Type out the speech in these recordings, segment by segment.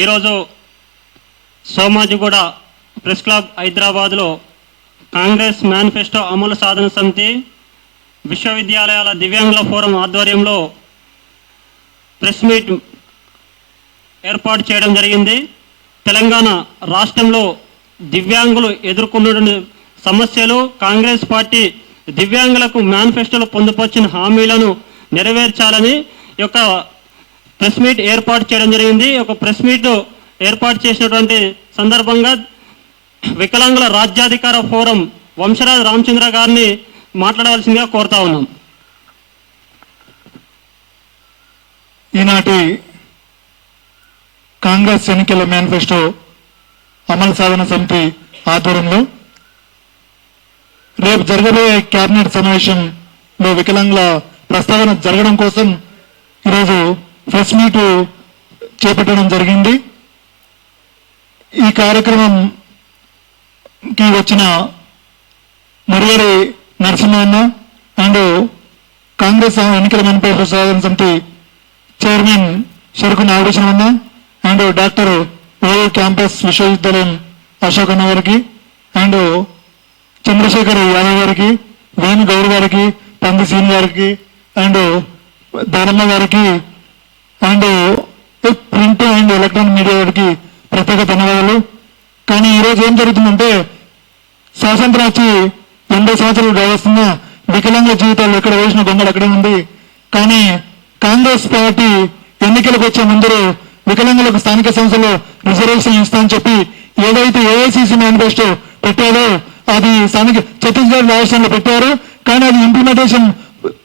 ఈరోజు Somajiguda press club హైదరాబాద్లో Congress manifesto అమలు సాధన సమితి విశ్వవిద్యాలయాల దివ్యాంగుల ఫోరం ఆధ్వర్యంలో ప్రెస్ మీట్ ఏర్పాటు చేయడం జరిగింది. తెలంగాణ రాష్ట్రంలో దివ్యాంగులు ఎదుర్కొన్న సమస్యలు, కాంగ్రెస్ పార్టీ దివ్యాంగులకు మేనిఫెస్టోలో పొందుపరిచిన హామీలను నెరవేర్చాలని ఈ యొక్క ప్రెస్ మీట్ ఏర్పాటు చేయడం జరిగింది. ఒక ప్రెస్ మీట్ ఏర్పాటు చేసినటువంటి సందర్భంగా వికలాంగుల రాజ్యాధికార ఫోరం వంశరాజ్ రామచంద్ర గారిని మాట్లాడవలసిందిగా కోరుతా ఉన్నాం. ఈనాటి కాంగ్రెస్ ఎన్నికల మేనిఫెస్టో అమలు సాధన సమితి ఆధ్వర్యంలో రేపు జరగబోయే కేబినెట్ సమావేశంలో వికలాంగుల ప్రస్తావన జరగడం కోసం ఈరోజు ప్రెస్ మీట్ చేపట్టడం జరిగింది. ఈ కార్యక్రమంకి వచ్చిన మరువరి నరసింహన్న అండ్ కాంగ్రెస్ ఎన్నికల మేనిఫెస్టో సాధన సమితి చైర్మన్ షరుకు నాగేశ్వరన్న అండ్ డాక్టర్ ఓయూ క్యాంపస్ విశ్వవిద్యాలయం అశోక్ అన్న గారికి అండ్ చంద్రశేఖర్ యాదవ్ గారికి, వేణు గౌడ్ గారికి, పంది సీన్ గారికి అండ్ దానమ్మ గారికి and print and electronic media గారికి ప్రత్యేక ధన్యవాదాలు. కానీ ఈరోజు ఏం జరుగుతుందంటే స్వాతంత్రం వచ్చి 80 సంవత్సరాలు కావస్తున్న వికలాంగ జీవితాలు ఎక్కడ వేసిన గొంగళి అక్కడే ఉంది. కానీ కాంగ్రెస్ పార్టీ ఎన్నికలకు వచ్చే ముందు వికలాంగులకు స్థానిక సంస్థలో రిజర్వేషన్ ఇస్తామని చెప్పి ఏదైతే ఏఐసిసి మేనిఫెస్టో పెట్టారో అది స్థానిక ఛత్తీస్గఢ్ రాష్ట్రంలో పెట్టారు. కానీ అది ఇంప్లిమెంటేషన్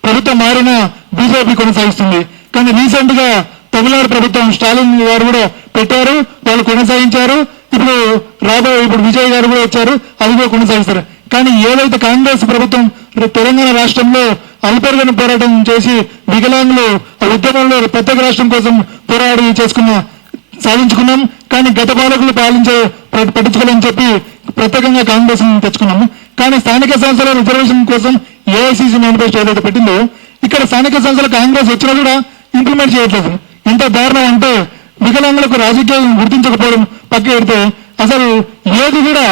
ప్రభుత్వం మారిన బీజేపీ కొనసాగిస్తుంది. కానీ రీసెంట్ గా తమిళనాడు ప్రభుత్వం స్టాలిన్ గారు కూడా పెట్టారు, వాళ్ళు కొనసాగించారు. ఇప్పుడు విజయ్ గారు కూడా వచ్చారు, అది కూడా కొనసాగిస్తారు. కానీ ఏదైతే కాంగ్రెస్ ప్రభుత్వం తెలంగాణ రాష్ట్రంలో అల్పర్గన పోరాటం చేసి వికలాంగులు ఉద్యమంలో ప్రత్యేక రాష్ట్రం కోసం పోరాడి సాధించుకున్నాం. కానీ గత పాలకులు పట్టించుకోవాలని చెప్పి ప్రత్యేకంగా కాంగ్రెస్ తెచ్చుకున్నాము. కానీ స్థానిక సంస్థల రిజర్వేషన్ కోసం ఏఐసిసి మేనిఫెస్టో ఏదైతే పెట్టిందో ఇక్కడ స్థానిక సంస్థల కాంగ్రెస్ వచ్చినా కూడా ఇంప్లిమెంట్ చేయట్లేదు. ఎంత దారుణం అంటే వికలాంగులకు రాజకీయాలు గుర్తించకపోవడం పక్క పెడితే అసలు ఏది కూడా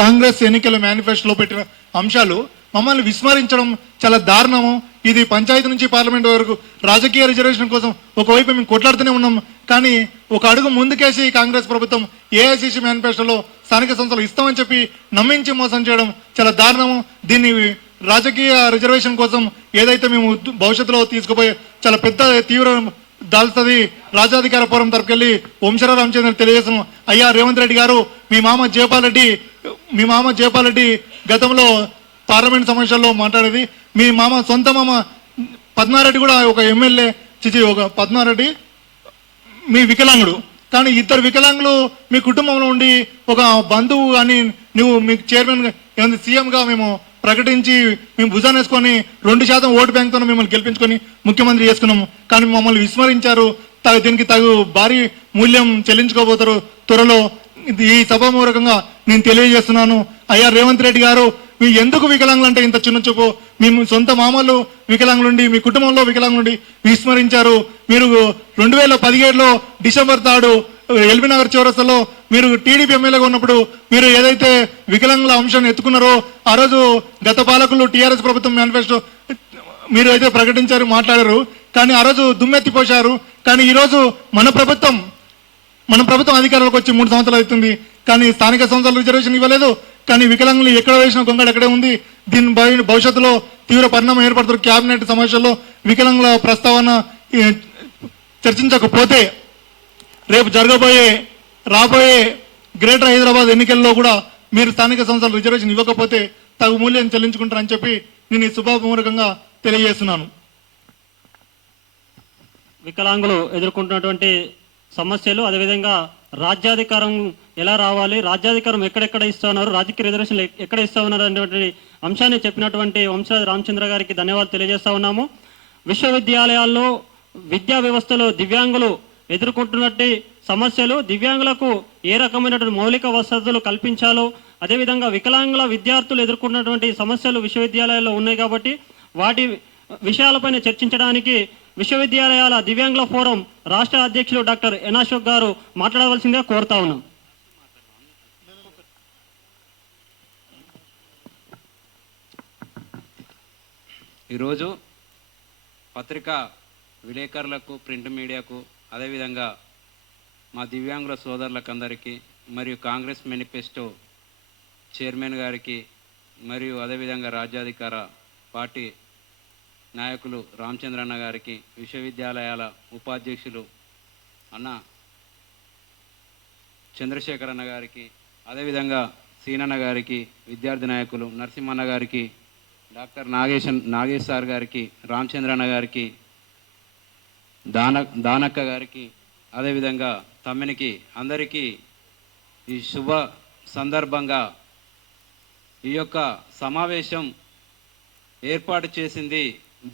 కాంగ్రెస్ ఎన్నికల మేనిఫెస్టోలో పెట్టిన అంశాలు మమ్మల్ని విస్మరించడం చాలా దారుణము. ఇది పంచాయతీ నుంచి పార్లమెంట్ వరకు రాజకీయ రిజర్వేషన్ కోసం ఒకవైపు మేము కొట్లాడుతూనే ఉన్నాం. కానీ ఒక అడుగు ముందుకేసి కాంగ్రెస్ ప్రభుత్వం ఏఐసిసి మేనిఫెస్టోలో స్థానిక సంస్థలు ఇస్తామని చెప్పి నమ్మించి మోసం చేయడం చాలా దారుణము. దీన్ని రాజకీయ రిజర్వేషన్ కోసం ఏదైతే మేము భవిష్యత్తులో తీసుకుపోయే చాలా పెద్ద తీవ్ర దాల్స్తుంది. రాజ్యాధికార ఫోరం తరపుకెళ్ళి వంశరాజ్ రామచంద్ర తెలియజేస్తున్నాం. అయ్యా రేవంత్ రెడ్డి గారు, మీ మామ జయపాల్ రెడ్డి గతంలో పార్లమెంట్ సమావేశాల్లో మాట్లాడేది. మీ సొంత మామ పద్మారెడ్డి కూడా ఒక ఎమ్మెల్యే ఒక పద్మారెడ్డి మీ వికలాంగుడు. కానీ ఇద్దరు వికలాంగులు మీ కుటుంబంలో ఉండి ఒక బంధువు అని నువ్వు మీకు చైర్మన్ సీఎంగా మేము ప్రకటించి మేము భుజాన్ని వేసుకొని 2% ఓటు బ్యాంక్తో మిమ్మల్ని గెలిపించుకొని ముఖ్యమంత్రి చేసుకున్నాము. కానీ మమ్మల్ని విస్మరించారు. దీనికి తగు భారీ మూల్యం చెల్లించుకోబోతారు త్వరలో. ఈ సభామూలకంగా నేను తెలియజేస్తున్నాను. అయ్యా రేవంత్ రెడ్డి గారు, మీ ఎందుకు వికలాంగులు అంటే ఇంత చిన్న చూపు? మేము సొంత మామలు వికలాంగులుండి మీ కుటుంబంలో వికలాంగులుండి విస్మరించారు. మీరు 2017లో డిసెంబర్ 3 ఎల్బీనగర్ చౌరస్తాలో మీరు టీడీపీ ఎమ్మెల్యేగా ఉన్నప్పుడు మీరు ఏదైతే వికలాంగుల అంశాన్ని ఎత్తుకున్నారో ఆ రోజు గత పాలకులు టీఆర్ఎస్ ప్రభుత్వం మేనిఫెస్టో మీరు అయితే ప్రకటించారు, మాట్లాడారు. కానీ ఆ రోజు దుమ్మెత్తిపోశారు. కానీ ఈరోజు మన ప్రభుత్వం అధికారంలోకి వచ్చి 3 సంవత్సరాలు అవుతుంది. కానీ స్థానిక సంస్థల రిజర్వేషన్ ఇవ్వలేదు. కానీ వికలాంగులు ఎక్కడ వేసిన గొంగళి ఎక్కడే ఉంది. దీని భవిష్యత్తులో తీవ్ర పరిణామం ఏర్పడుతుంది. కేబినెట్ సమావేశంలో వికలాంగుల ప్రస్తావన చర్చించకపోతే రేపు రాబోయే గ్రేటర్ హైదరాబాద్ ఎన్నికల్లో కూడా మీరు స్థానిక సంస్థల రిజర్వేషన్ ఇవ్వకపోతే తగు మూల్యం చెల్లించుకుంటారని చెప్పి నేను ఈ శుభాపూర్వకంగా తెలియజేస్తున్నాను. వికలాంగులు ఎదుర్కొంటున్నటువంటి సమస్యలు, అదేవిధంగా రాజ్యాధికారం ఎలా రావాలి, రాజ్యాధికారం ఎక్కడెక్కడ ఇస్తా ఉన్నారు, రాజకీయ రిజర్వేషన్లు ఎక్కడ ఇస్తా ఉన్నారు అనేటువంటి అంశాన్ని చెప్పినటువంటి వంశరాజ్ రామచంద్ర గారికి ధన్యవాదాలు తెలియజేస్తా ఉన్నాము. విశ్వవిద్యాలయాల్లో విద్యా వ్యవస్థలో దివ్యాంగులు ఎదుర్కొంటున్నట్టు సమస్యలు, దివ్యాంగులకు ఏ రకమైనటువంటి మౌలిక వసతులు కల్పించాలో, అదేవిధంగా వికలాంగుల విద్యార్థులు ఎదుర్కొన్నటువంటి సమస్యలు విశ్వవిద్యాలయాల్లో ఉన్నాయి కాబట్టి వాటి విషయాలపైన చర్చించడానికి విశ్వవిద్యాలయాల దివ్యాంగుల ఫోరం రాష్ట్ర అధ్యక్షులు డాక్టర్ ఎన్ అశోక్ గారు మాట్లాడవలసిందిగా కోరుతా ఉన్నాం. ఈరోజు పత్రికా విలేకరులకు, ప్రింట్ మీడియాకు, అదేవిధంగా మా దివ్యాంగుల సోదరులకు అందరికీ, మరియు కాంగ్రెస్ మేనిఫెస్టో చైర్మన్ గారికి, మరియు అదేవిధంగా రాజ్యాధికార పార్టీ నాయకులు రామచంద్రన్న గారికి, విశ్వవిద్యాలయాల ఉపాధ్యక్షులు అన్న చంద్రశేఖర్ అన్న గారికి, అదేవిధంగా సీనన్న గారికి, విద్యార్థి నాయకులు నరసింహన్న గారికి, డాక్టర్ నాగేష్ సార్ గారికి, రామచంద్రన్న గారికి, దానక్క గారికి, అదేవిధంగా తమ్మినికి, అందరికీ ఈ శుభ సందర్భంగా ఈ యొక్క సమావేశం ఏర్పాటు చేసింది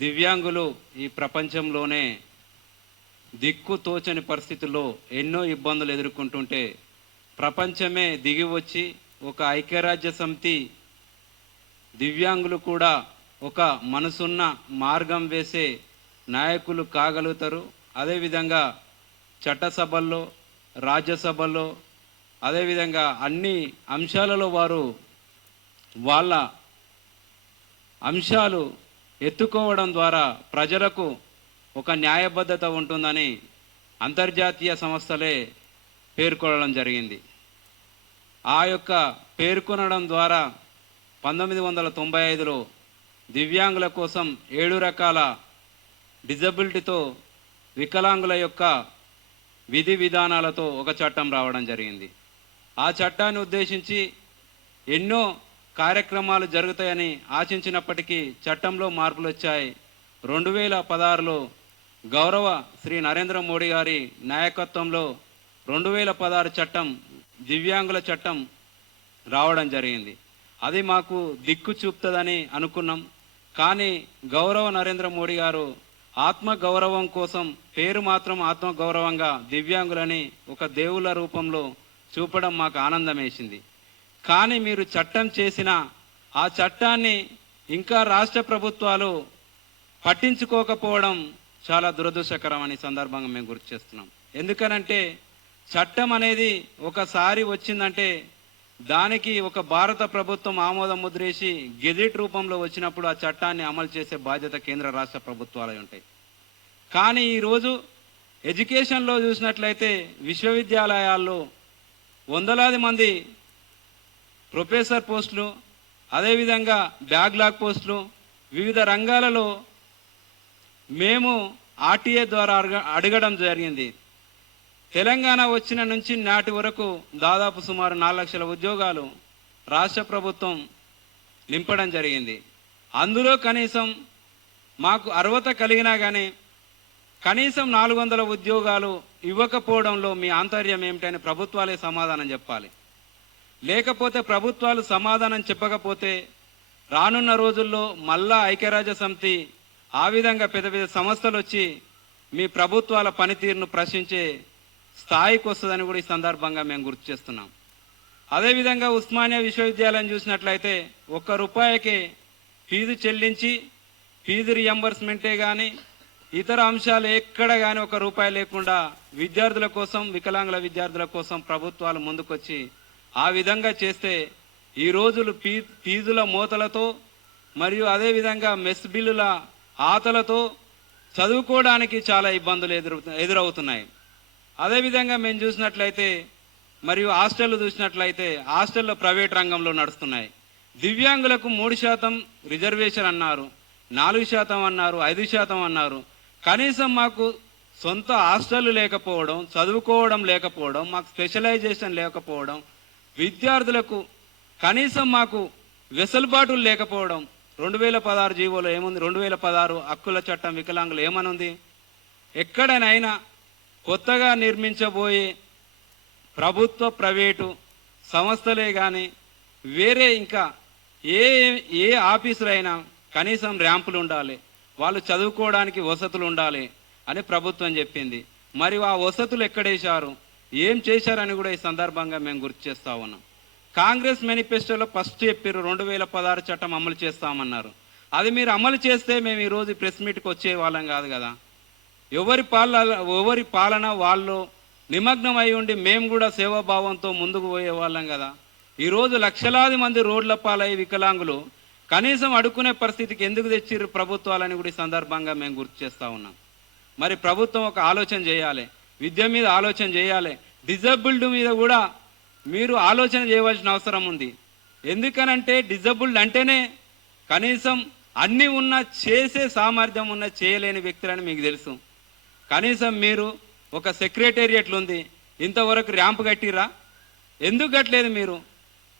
దివ్యాంగులు ఈ ప్రపంచంలోనే దిక్కు తోచని పరిస్థితుల్లో ఎన్నో ఇబ్బందులు ఎదుర్కొంటుంటే ప్రపంచమే దిగి వచ్చి ఒక ఐక్యరాజ్య సమితి దివ్యాంగులు కూడా ఒక మనసున్న మార్గం వేసే నాయకులు కాగలుగుతారు. అదేవిధంగా చట్టసభల్లో, రాజ్యసభల్లో, అదేవిధంగా అన్ని అంశాలలో వారు వాళ్ళ అంశాలు ఎత్తుకోవడం ద్వారా ప్రజలకు ఒక న్యాయబద్ధత ఉంటుందని అంతర్జాతీయ సంస్థలే పేర్కొనడం జరిగింది. ఆ యొక్క పేర్కొనడం ద్వారా 1995లో దివ్యాంగుల కోసం 7 రకాల డిజబిలిటీతో వికలాంగుల యొక్క విధి విధానాలతో ఒక చట్టం రావడం జరిగింది. ఆ చట్టాన్ని ఉద్దేశించి ఎన్నో కార్యక్రమాలు జరుగుతాయని ఆశించినప్పటికీ చట్టంలో మార్పులు వచ్చాయి. 2016లో గౌరవ శ్రీ నరేంద్ర మోడీ గారి నాయకత్వంలో 2016 చట్టం, దివ్యాంగుల చట్టం రావడం జరిగింది. అది మాకు దిక్కు చూపుతుందని అనుకున్నాం. కానీ గౌరవ నరేంద్ర మోడీ గారు ఆత్మగౌరవం కోసం పేరు మాత్రం ఆత్మగౌరవంగా దివ్యాంగులని ఒక దేవుళ్ళ రూపంలో చూపడం మాకు ఆనందం వేసింది. కానీ మీరు చట్టం చేసిన ఆ చట్టాన్ని ఇంకా రాష్ట్ర ప్రభుత్వాలు పట్టించుకోకపోవడం చాలా దురదృష్టకరం అని సందర్భంగా మేము గుర్తు చేస్తున్నాం. ఎందుకనంటే చట్టం అనేది ఒకసారి వచ్చిందంటే దానికి ఒక భారత ప్రభుత్వం ఆమోద ముద్రేసి గెజెట్ రూపంలో వచ్చినప్పుడు ఆ చట్టాన్ని అమలు చేసే బాధ్యత కేంద్ర రాష్ట్ర ప్రభుత్వాలే ఉంటాయి. కానీ ఈరోజు ఎడ్యుకేషన్లో చూసినట్లయితే విశ్వవిద్యాలయాల్లో వందలాది మంది ప్రొఫెసర్ పోస్టులు, అదేవిధంగా బ్యాక్లాగ్ పోస్టులు, వివిధ రంగాలలో మేము ఆర్టీఏ ద్వారా అడగడం జరిగింది. తెలంగాణ వచ్చిన నుంచి నాటి వరకు దాదాపు సుమారు 4 లక్షల ఉద్యోగాలు రాష్ట్ర ప్రభుత్వం నింపడం జరిగింది. అందులో కనీసం మాకు అర్హత కలిగినా కానీ కనీసం 400 ఉద్యోగాలు ఇవ్వకపోవడంలో మీ ఆంతర్యం ఏమిటని ప్రభుత్వాలే సమాధానం చెప్పాలి. లేకపోతే ప్రభుత్వాలు సమాధానం చెప్పకపోతే రానున్న రోజుల్లో మళ్ళా ఐక్యరాజ్య సమితి ఆ విధంగా పెద్ద పెద్ద సంస్థలు వచ్చి మీ ప్రభుత్వాల పనితీరును ప్రశ్నించే స్థాయికి వస్తుందని కూడా ఈ సందర్భంగా మేము గుర్తు చేస్తున్నాం. అదేవిధంగా ఉస్మానియా విశ్వవిద్యాలయం చూసినట్లయితే ₹1 ఫీజు చెల్లించి ఫీజు రియంబర్స్మెంటే కానీ ఇతర అంశాలు ఎక్కడ కానీ ₹1 లేకుండా విద్యార్థుల కోసం, వికలాంగుల విద్యార్థుల కోసం ప్రభుత్వాలు ముందుకొచ్చి ఆ విధంగా చేస్తే ఈ రోజులు ఫీజుల మోతలతో మరియు అదేవిధంగా మెస్ బిల్లుల ఆతలతో చదువుకోవడానికి చాలా ఇబ్బందులు ఎదురవుతున్నాయి. అదేవిధంగా మేము చూసినట్లయితే మరియు హాస్టళ్ళు చూసినట్లయితే హాస్టల్లో ప్రైవేట్ రంగంలో నడుస్తున్నాయి. దివ్యాంగులకు 3% రిజర్వేషన్ అన్నారు, 4% అన్నారు, 5% అన్నారు. కనీసం మాకు సొంత హాస్టళ్ళు లేకపోవడం, చదువుకోవడం లేకపోవడం, మాకు స్పెషలైజేషన్ లేకపోవడం, విద్యార్థులకు కనీసం మాకు వెసులుబాటులు లేకపోవడం. 2016 జీవోలో ఏముంది? 2016 హక్కుల చట్టం వికలాంగులు ఏమనుంది? ఎక్కడనైనా కొత్తగా నిర్మించబోయే ప్రభుత్వ ప్రైవేటు సంస్థలే కానీ వేరే ఇంకా ఏ ఆఫీసులైనా కనీసం ర్యాంపులు ఉండాలి, వాళ్ళు చదువుకోవడానికి వసతులు ఉండాలి అని ప్రభుత్వం చెప్పింది. మరి ఆ వసతులు ఎక్కడేశారు, ఏం చేశారని కూడా ఈ సందర్భంగా మేము గుర్తు చేస్తూ ఉన్నాం. కాంగ్రెస్ మేనిఫెస్టోలో ఫస్ట్ చెప్పారు 2016 చట్టం అమలు చేస్తామన్నారు. అది మీరు అమలు చేస్తే మేము ఈరోజు ప్రెస్ మీట్కి వచ్చే వాళ్ళం కాదు కదా. ఎవరి పాలన వాళ్ళు నిమగ్నం అయి ఉండి మేము కూడా సేవాభావంతో ముందుకు పోయే వాళ్ళం కదా. ఈరోజు లక్షలాది మంది రోడ్ల పాలై వికలాంగులు కనీసం అడుక్కునే పరిస్థితికి ఎందుకు తెచ్చిర్రు ప్రభుత్వాలని కూడా ఈ సందర్భంగా మేము గుర్తు చేస్తూ ఉన్నాం. మరి ప్రభుత్వం ఒక ఆలోచన చేయాలి, విద్య మీద ఆలోచన చేయాలి, డిజబుల్డ్ మీద కూడా మీరు ఆలోచన చేయవలసిన అవసరం ఉంది. ఎందుకనంటే డిజబుల్డ్ అంటేనే కనీసం అన్నీ ఉన్న చేసే సామర్థ్యం ఉన్న చేయలేని వ్యక్తులని మీకు తెలుసు. కనీసం మీరు ఒక సెక్రటేరియట్లు ఉంది, ఇంతవరకు ర్యాంప్ కట్టిరా? ఎందుకు కట్టలేదు మీరు?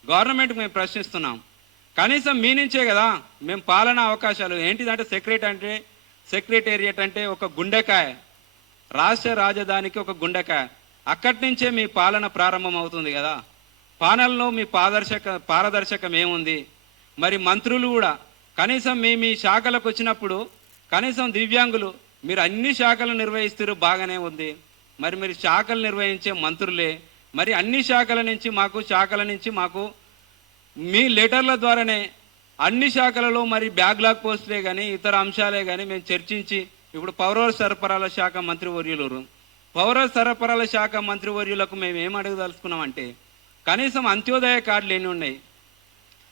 గవర్నమెంట్కి మేము ప్రశ్నిస్తున్నాం. కనీసం మీ నుంచే కదా మేము పాలనా అవకాశాలు. ఏంటిదంటే సెక్రటేరియట్ అంటే ఒక గుండెకాయ, రాష్ట్ర రాజధానికి ఒక గుండెకాయ. అక్కడి నుంచే మీ పాలన ప్రారంభం అవుతుంది కదా. పాలనలో మీ పారదర్శకం ఏముంది? మరి మంత్రులు కూడా కనీసం మీ శాఖలకు వచ్చినప్పుడు కనీసం దివ్యాంగులు మీరు అన్ని శాఖలు నిర్వహిస్తారు, బాగానే ఉంది. మరి మీరు శాఖలు నిర్వహించే మంత్రులే మరి అన్ని శాఖల నుంచి మాకు మీ లెటర్ల ద్వారానే అన్ని శాఖలలో మరి బ్యాక్లాగ్ పోస్టులే కానీ ఇతర అంశాలే కానీ మేము చర్చించి ఇప్పుడు పౌర సరఫరాల శాఖ మంత్రివర్యులకు మేము ఏం అడగదలుచుకున్నామంటే కనీసం అంత్యోదయ కార్డులు ఎన్ని ఉన్నాయి?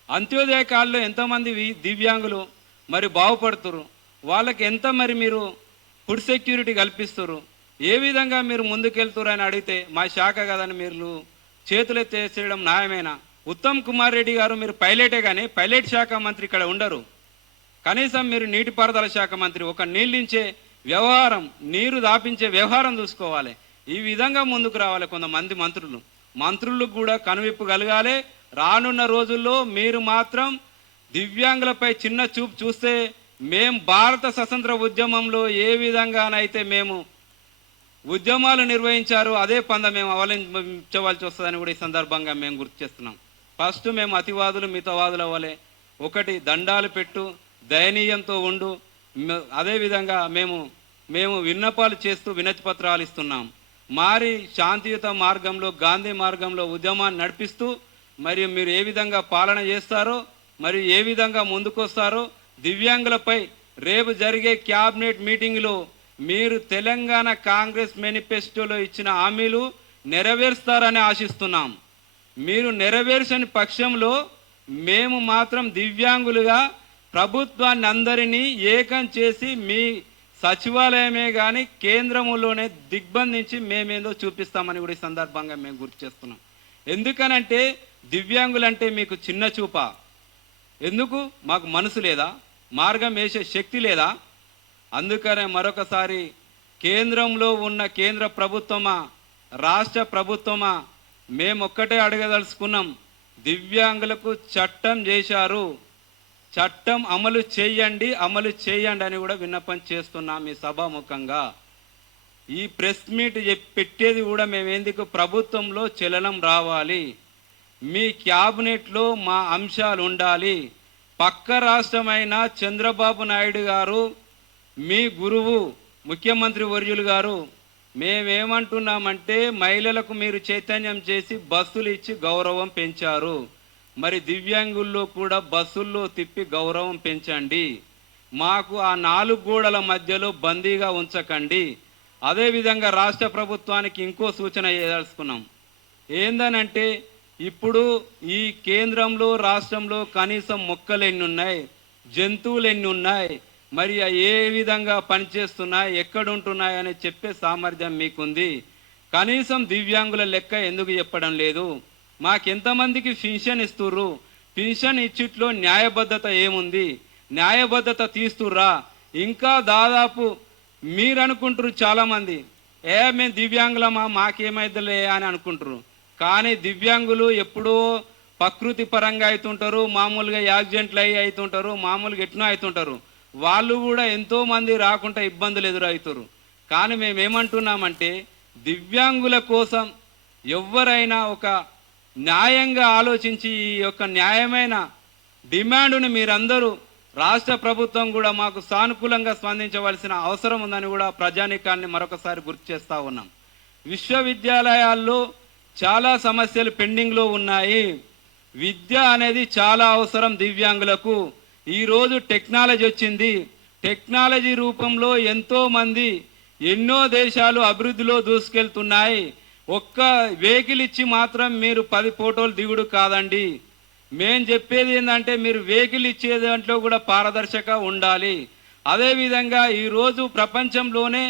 అంత్యోదయ కార్డులో ఎంతోమంది దివ్యాంగులు మరి బాగుపడుతురు, వాళ్ళకి ఎంత మరి మీరు ఫుడ్ సెక్యూరిటీ కల్పిస్తారు, ఏ విధంగా మీరు ముందుకెళ్తురు అని అడిగితే మా శాఖ కదని మీరు చేతులెత్తేసేయడం న్యాయమేనా? ఉత్తమ్ కుమార్ రెడ్డి గారు మీరు పైలటే కానీ పైలట్ శాఖ మంత్రి ఇక్కడ ఉండరు. కనీసం మీరు నీటిపారుదల శాఖ మంత్రి, ఒక నీళ్ళించే వ్యవహారం, నీరు దాపించే వ్యవహారం చూసుకోవాలి. ఈ విధంగా ముందుకు రావాలి కొంతమంది మంత్రులకు కూడా కనువిప్పు కలగాలి. రానున్న రోజుల్లో మీరు మాత్రం దివ్యాంగులపై చిన్న చూపు చూస్తే మేము భారత స్వతంత్ర ఉద్యమంలో ఏ విధంగానైతే మేము ఉద్యమాలు నిర్వహించారు అదే పంద మేము అవలంబించవలసి వస్తుందని కూడా ఈ సందర్భంగా మేము గుర్తు చేస్తున్నాం. ఫస్ట్ మేము అతివాదులు మితవాదులు అవ్వలే, ఒకటి దండాలు పెట్టు, దయనీయంతో ఉండు. అదేవిధంగా మేము విన్నపాలు చేస్తూ వినతి పత్రాలు ఇస్తున్నాం. మారి శాంతియుత మార్గంలో గాంధీ మార్గంలో ఉద్యమాన్ని నడిపిస్తూ మరియు మీరు ఏ విధంగా పాలన చేస్తారో మరియు ఏ విధంగా ముందుకొస్తారో దివ్యాంగులపై రేపు జరిగే క్యాబినెట్ మీటింగ్లో మీరు తెలంగాణ కాంగ్రెస్ మేనిఫెస్టోలో ఇచ్చిన హామీలు నెరవేరుస్తారని ఆశిస్తున్నాం. మీరు నెరవేర్చని పక్షంలో మేము మాత్రం దివ్యాంగులుగా ప్రభుత్వాన్ని అందరినీ ఏకం చేసి మీ సచివాలయమే కానీ కేంద్రములోనే దిగ్బంధించి మేమేందో చూపిస్తామని కూడా ఈ సందర్భంగా మేము గుర్తు చేస్తున్నాం. ఎందుకనంటే దివ్యాంగులంటే మీకు చిన్న చూపా? ఎందుకు? మాకు మనసు లేదా? మార్గం వేసే శక్తి లేదా? అందుకనే మరొకసారి కేంద్రంలో ఉన్న కేంద్ర ప్రభుత్వమా రాష్ట్ర ప్రభుత్వమా మేమొక్కటే అడగదలుచుకున్నాం. దివ్యాంగులకు చట్టం చేశారు, చట్టం అమలు చేయండి అని కూడా విన్నపం చేస్తున్నాం. ఈ సభాముఖంగా ఈ ప్రెస్ మీట్ పెట్టేది కూడా మేమెందుకు ప్రభుత్వంలో చలనం రావాలి, మీ క్యాబినెట్లో మా అంశాలు ఉండాలి. పక్క రాష్ట్రమైన చంద్రబాబు నాయుడు గారు మీ గురువు ముఖ్యమంత్రి వర్యులు గారు మేమేమంటున్నామంటే మహిళలకు మీరు చైతన్యం చేసి బస్సులు ఇచ్చి గౌరవం పెంచారు. మరి దివ్యాంగుల్లో కూడా బస్సుల్లో తిప్పి గౌరవం పెంచండి. మాకు ఆ 4 గోడల మధ్యలో బందీగా ఉంచకండి. అదేవిధంగా రాష్ట్ర ప్రభుత్వానికి ఇంకో సూచన చేయదలుచుకున్నాం. ఏందనంటే ఇప్పుడు ఈ కేంద్రంలో రాష్ట్రంలో కనీసం మొక్కలు ఎన్ని ఉన్నాయి, జంతువులు ఎన్ని ఉన్నాయి, మరి ఏ విధంగా పనిచేస్తున్నాయి, ఎక్కడుంటున్నాయి అని చెప్పే సామర్థ్యం మీకుంది. కనీసం దివ్యాంగుల లెక్క ఎందుకు చెప్పడం లేదు? మాకెంతమందికి పింఛన్ ఇస్తుర్రు? పింఛన్ ఇచ్చిట్లో న్యాయబద్ధత ఏముంది? న్యాయబద్ధత తీస్తుర్రా? ఇంకా దాదాపు మీరు అనుకుంటారు చాలామంది, మేము దివ్యాంగులమా మాకేమైద్దులే అని అనుకుంటారు. కానీ దివ్యాంగులు ఎప్పుడో ప్రకృతి పరంగా అవుతుంటారు, మామూలుగా యాక్సిడెంట్లు అవుతుంటారు, మామూలుగా ఎట్నో అవుతుంటారు. వాళ్ళు కూడా ఎంతోమంది రాకుండా ఇబ్బందులు ఎదురవుతారు. కానీ మేమేమంటున్నామంటే దివ్యాంగుల కోసం ఎవరైనా ఒక న్యాయంగా ఆలోచించి ఈ యొక్క న్యాయమైన డిమాండ్ను మీరందరూ రాష్ట్ర ప్రభుత్వం కూడా మాకు సానుకూలంగా స్పందించవలసిన అవసరం ఉందని కూడా ప్రజానీకాన్ని మరొకసారి గుర్తు చేస్తూ ఉన్నాం. విశ్వవిద్యాలయాల్లో చాలా సమస్యలు పెండింగ్లో ఉన్నాయి. విద్య అనేది చాలా అవసరం దివ్యాంగులకు. ఈరోజు టెక్నాలజీ వచ్చింది. టెక్నాలజీ రూపంలో ఎంతోమంది ఎన్నో దేశాలు అభివృద్ధిలో దూసుకెళ్తున్నాయి. ఒక్క వెహికల్ ఇచ్చి మాత్రం మీరు 10 ఫోటోలు దిగుడు కాదండి. మేం చెప్పేది ఏంటంటే మీరు వెహికల్ ఇచ్చే దాంట్లో కూడా పారదర్శక ఉండాలి. అదేవిధంగా ఈరోజు ప్రపంచంలోనే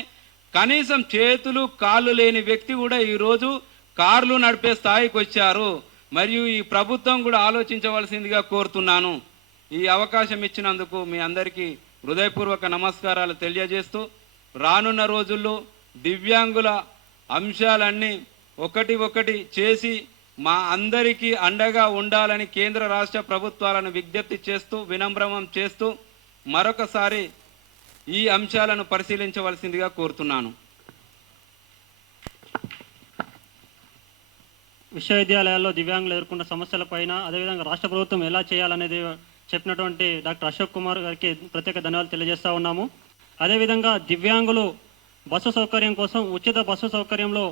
కనీసం చేతులు కాళ్ళు లేని వ్యక్తి కూడా ఈరోజు కార్లు నడిపే స్థాయికి వచ్చారు. మరియు ఈ ప్రభుత్వం కూడా ఆలోచించవలసిందిగా కోరుతున్నాను. ఈ అవకాశం ఇచ్చినందుకు మీ అందరికీ హృదయపూర్వక నమస్కారాలు తెలియజేస్తూ, రానున్న రోజుల్లో దివ్యాంగుల అంశాలన్నీ ఒకటి చేసి మా అందరికీ అండగా ఉండాలని కేంద్ర రాష్ట్ర ప్రభుత్వాలను విజ్ఞప్తి చేస్తూ, వినమ్రం చేస్తూ మరొకసారి ఈ అంశాలను పరిశీలించవలసిందిగా కోరుతున్నాను. విశ్వవిద్యాలయాల్లో దివ్యాంగులు ఎదుర్కొన్న సమస్యలపైన, అదేవిధంగా రాష్ట్ర ప్రభుత్వం ఎలా చేయాలనేది చెప్పినటువంటి డాక్టర్ అశోక్ కుమార్ గారికి ప్రత్యేక ధన్యవాదాలు తెలియజేస్తా ఉన్నాము. అదేవిధంగా దివ్యాంగులు బస్సు సౌకర్యం కోసం, ఉచిత బస్సు సౌకర్యంలో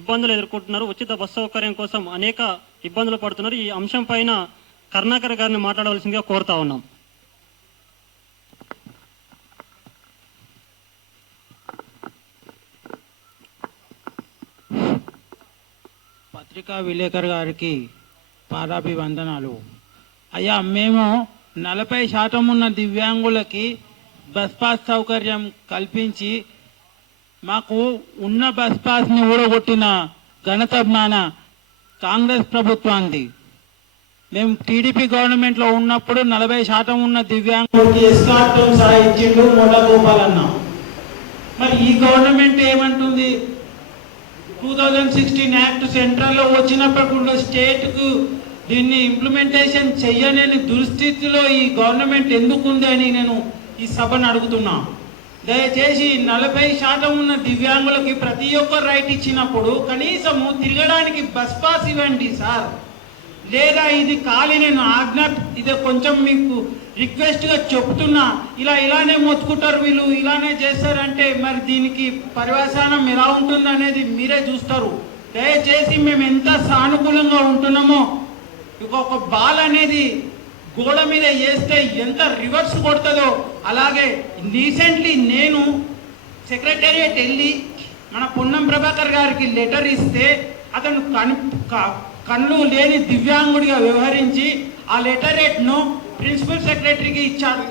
ఇబ్బందులు ఎదుర్కొంటున్నారు. ఉచిత బస్సు సౌకర్యం కోసం అనేక ఇబ్బందులు పడుతున్నారు. ఈ అంశం పైన కరుణాకర్ గారిని మాట్లాడవలసిందిగా కోరుతా ఉన్నాం. పత్రికా విలేకరు గారికి పాదాభివందనాలు. అయ్యా, మేము 40% ఉన్న దివ్యాంగులకి బస్ పాస్ సౌకర్యం కల్పించి మాకు ఉన్న బస్ పాస్ని ఊడగొట్టిన ఘనత మన కాంగ్రెస్ ప్రభుత్వానికి. మేము టీడీపీ గవర్నమెంట్లో ఉన్నప్పుడు 40% ఉన్న దివ్యాంగులకి ఎస్కార్ట్ సహా ఇచ్చిండు మొండగోపాలన్న. మరి ఈ గవర్నమెంట్ ఏమంటుంది? 2016 యాక్ట్ సెంట్రల్లో వచ్చినప్పుడు కూడా స్టేట్కు దీన్ని ఇంప్లిమెంటేషన్ చెయ్యలేని దుస్థితిలో ఈ గవర్నమెంట్ ఎందుకుంది అని నేను ఈ సభను అడుగుతున్నా. దయచేసి 40% ఉన్న దివ్యాంగులకి ప్రతి ఒక్క రైట్ ఇచ్చినప్పుడు కనీసము తిరగడానికి బస్ పాస్ ఇవ్వండి సార్. లేదా ఇది ఖాళీ, నేను ఆజ్ఞ, ఇది కొంచెం మీకు రిక్వెస్ట్గా చెప్తున్నా. ఇలానే మొత్తుకుంటారు వీళ్ళు, ఇలానే చేస్తారంటే మరి దీనికి పర్యవసానం ఎలా ఉంటుంది అనేది మీరే చూస్తారు. దయచేసి మేము ఎంత సానుకూలంగా ఉంటున్నామో, ఒక బాల్ అనేది గోడ మీద వేస్తే ఎంత రివర్స్ కొడుతుందో అలాగే రీసెంట్లీ నేను సెక్రటేరియట్ వెళ్ళి మన పొన్నం ప్రభాకర్ గారికి లెటర్ ఇస్తే అతను కళ్ళు లేని దివ్యాంగుడిగా వ్యవహరించి ఆ లెటరేట్ను ప్రిన్సిపల్ సెక్రటరీకి ఇచ్చారు.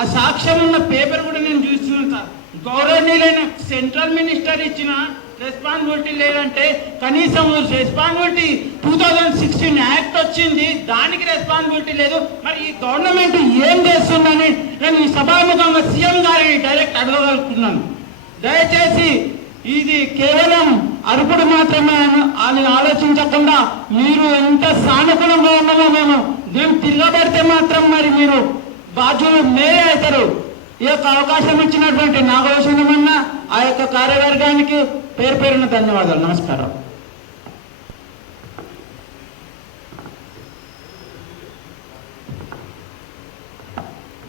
ఆ సాక్ష్యం ఉన్న పేపర్ కూడా నేను చూస్తున్నాను సార్. గౌరవనీయులైన సెంట్రల్ మినిస్టర్ ఇచ్చిన రెస్పాన్సిబిలిటీ లేదంటే కనీసం రెస్పాన్సిబిలిటీ 2016 యాక్ట్ వచ్చింది, దానికి రెస్పాన్సిబిలిటీ లేదు. మరి ఈ గవర్నమెంట్ ఏం చేస్తుందని నేను ఈ సభాముఖంగా సీఎం గారిని డైరెక్ట్ అడగగలుగుతున్నాను. దయచేసి ఇది కేవలం అరుపుడు మాత్రమే అని ఆలోచించకుండా మీరు ఎంత సానుకూలంగా ఉన్నామో మేము తిరగబడితే మాత్రం మరి మీరు బాధ్యులు మేరే అవుతారు. ఈ యొక్క అవకాశం ఇచ్చినటువంటి నాగభూషణమన్న ఆ యొక్క కార్యవర్గానికి పేరు పేరున ధన్యవాదాలు. నమస్కారం.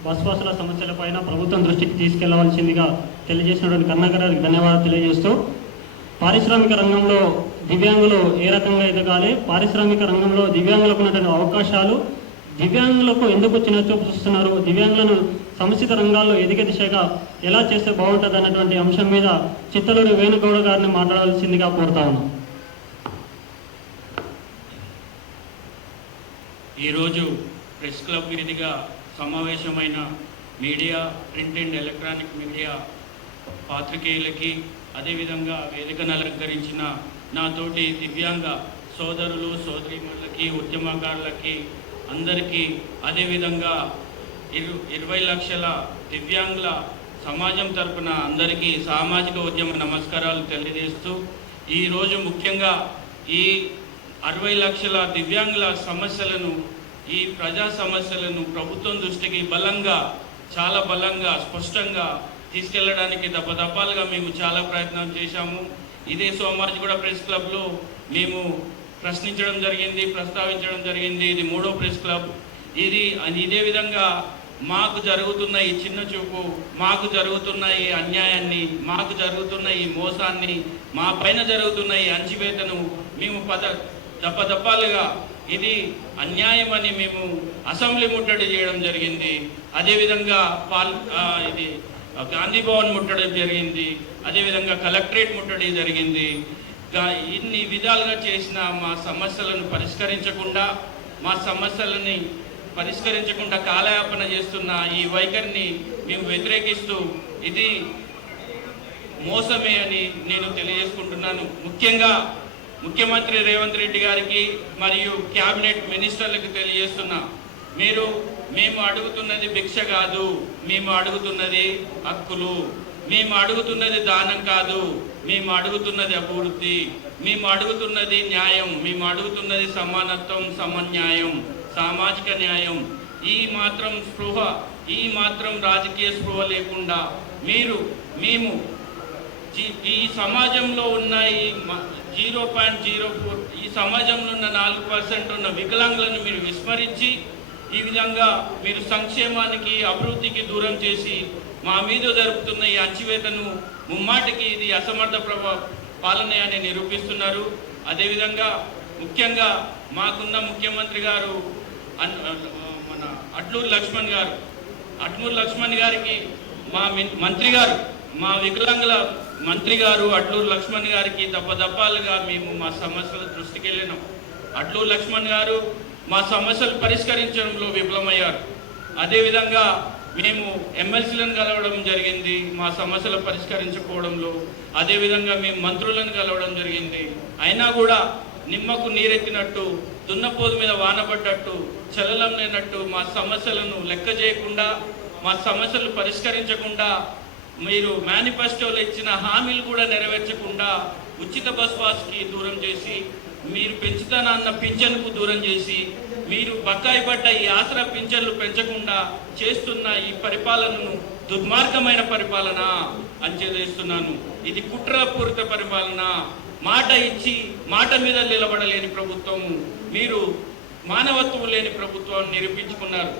బస్ పాసుల సమస్యలపైన ప్రభుత్వం దృష్టికి తీసుకెళ్లవలసిందిగా తెలియజేసినటువంటి కరుణాకర్ గారికి ధన్యవాదాలు తెలియజేస్తూ, పారిశ్రామిక రంగంలో దివ్యాంగులు ఏ రకంగా ఎదగాలి, పారిశ్రామిక రంగంలో దివ్యాంగులకు ఉన్నటువంటి అవకాశాలు, దివ్యాంగులకు ఎందుకు చిన్న చూపు చూస్తున్నారు, దివ్యాంగులను సముచిత రంగాల్లో ఎదిగే దిశగా ఎలా చేస్తే బాగుంటుంది అన్నటువంటి అంశం మీద చిత్తలూరి వేణుగౌడ గారిని మాట్లాడవలసిందిగా కోరుతా ఉన్నాం. ఈరోజు ప్రెస్ క్లబ్ వేదికగా సమావేశమైన media, print and electronic media పాత్రికేయులకి, అదేవిధంగా వేదికను అలంకరించిన నాతోటి దివ్యాంగ సోదరులు సోదరీమణులకి, ఉద్యమకారులకి అందరికీ, అదేవిధంగా 20 లక్షల దివ్యాంగుల సమాజం తరపున అందరికీ సామాజిక ఉద్యమ నమస్కారాలు తెలియజేస్తూ, ఈరోజు ముఖ్యంగా ఈ 60 లక్షల దివ్యాంగుల సమస్యలను, ఈ ప్రజా సమస్యలను ప్రభుత్వం దృష్టికి చాలా బలంగా స్పష్టంగా తీసుకెళ్లడానికి దప్పదప్పాలుగా మేము చాలా ప్రయత్నం చేశాము. ఇదే సోమాజిగూడ ప్రెస్ క్లబ్లో మేము ప్రశ్నించడం జరిగింది, ప్రస్తావించడం జరిగింది. ఇది 3వ ప్రెస్ క్లబ్. ఇదే విధంగా మాకు జరుగుతున్న ఈ చిన్న చూపు, మాకు జరుగుతున్న ఈ అన్యాయాన్ని, మాకు జరుగుతున్న ఈ మోసాన్ని, మా పైన జరుగుతున్న ఈ అణచివేతను మేము దప్పదప్పాలుగా ఇది అన్యాయం అని మేము అసెంబ్లీ ముట్టడి చేయడం జరిగింది. అదేవిధంగా గాంధీ భవన్ ముట్టడి జరిగింది, అదేవిధంగా కలెక్టరేట్ ముట్టడి జరిగింది. ఇన్ని విధాలుగా చేసిన మా సమస్యలను పరిష్కరించకుండా కాలయాపన చేస్తున్న ఈ వైఖరిని మేము వ్యతిరేకిస్తూ ఇది మోసమే అని నేను తెలియజేసుకుంటున్నాను. ముఖ్యంగా ముఖ్యమంత్రి రేవంత్ రెడ్డి గారికి మరియు క్యాబినెట్ మినిస్టర్లకు తెలియజేస్తున్నా, మేము అడుగుతున్నది భిక్ష కాదు, మేము అడుగుతున్నది హక్కులు, మేము అడుగుతున్నది దానం కాదు, మేము అడుగుతున్నది అభివృద్ధి, మేము అడుగుతున్నది న్యాయం, మేము అడుగుతున్నది సమానత్వం, సమన్యాయం, సామాజిక న్యాయం. ఈ మాత్రం రాజకీయ స్పృహ లేకుండా మేము ఈ సమాజంలో ఉన్న ఈ 0.04 ఈ సమాజంలో ఉన్న 4% ఉన్న వికలాంగులను మీరు విస్మరించి ఈ విధంగా మీరు సంక్షేమానికి అభివృద్ధికి దూరం చేసి మా మీద జరుపుతున్న ఈ అణచివేతను ముమ్మాటికి ఇది అసమర్థ పాలన అని నిరూపిస్తున్నారు. అదేవిధంగా ముఖ్యంగా మాకున్న ముఖ్యమంత్రి గారు మన అడ్లూరు లక్ష్మణ్ గారికి మా మంత్రి గారు, మా వికలాంగుల మంత్రి గారు అడ్లూరు లక్ష్మణ్ గారికి దప్పదప్పాలుగా మేము మా సమస్యల దృష్టికి వెళ్ళినాం. అడ్లూరు లక్ష్మణ్ గారు మా సమస్యలు పరిష్కరించడంలో విఫలమయ్యారు. అదేవిధంగా మేము ఎమ్మెల్సీలను కలవడం జరిగింది మా సమస్యలు పరిష్కరించుకోవడంలో, అదేవిధంగా మేము మంత్రులను కలవడం జరిగింది. అయినా కూడా నిమ్మకు నీరెత్తినట్టు, దున్నపోతు మీద వానపడ్డట్టు, చలనం లేనట్టు మా సమస్యలను లెక్క చేయకుండా, మా సమస్యలు పరిష్కరించకుండా, మీరు మేనిఫెస్టోలో ఇచ్చిన హామీలు కూడా నెరవేర్చకుండా ఉచిత బస్ పాస్కి దూరం చేసి, మీరు పెంచుతానన్న పింఛన్కు దూరం చేసి, మీరు బకాయి పడ్డ ఈ ఆసరా పింఛన్లు పెంచకుండా చేస్తున్న ఈ పరిపాలనను దుర్మార్గమైన పరిపాలన అని తెలియజేస్తున్నాను. ఇది కుట్రపూరిత పరిపాలన. మాట ఇచ్చి మాట మీద నిలబడలేని ప్రభుత్వం, మీరు మానవత్వం లేని ప్రభుత్వాన్ని నిరూపించుకున్నారు.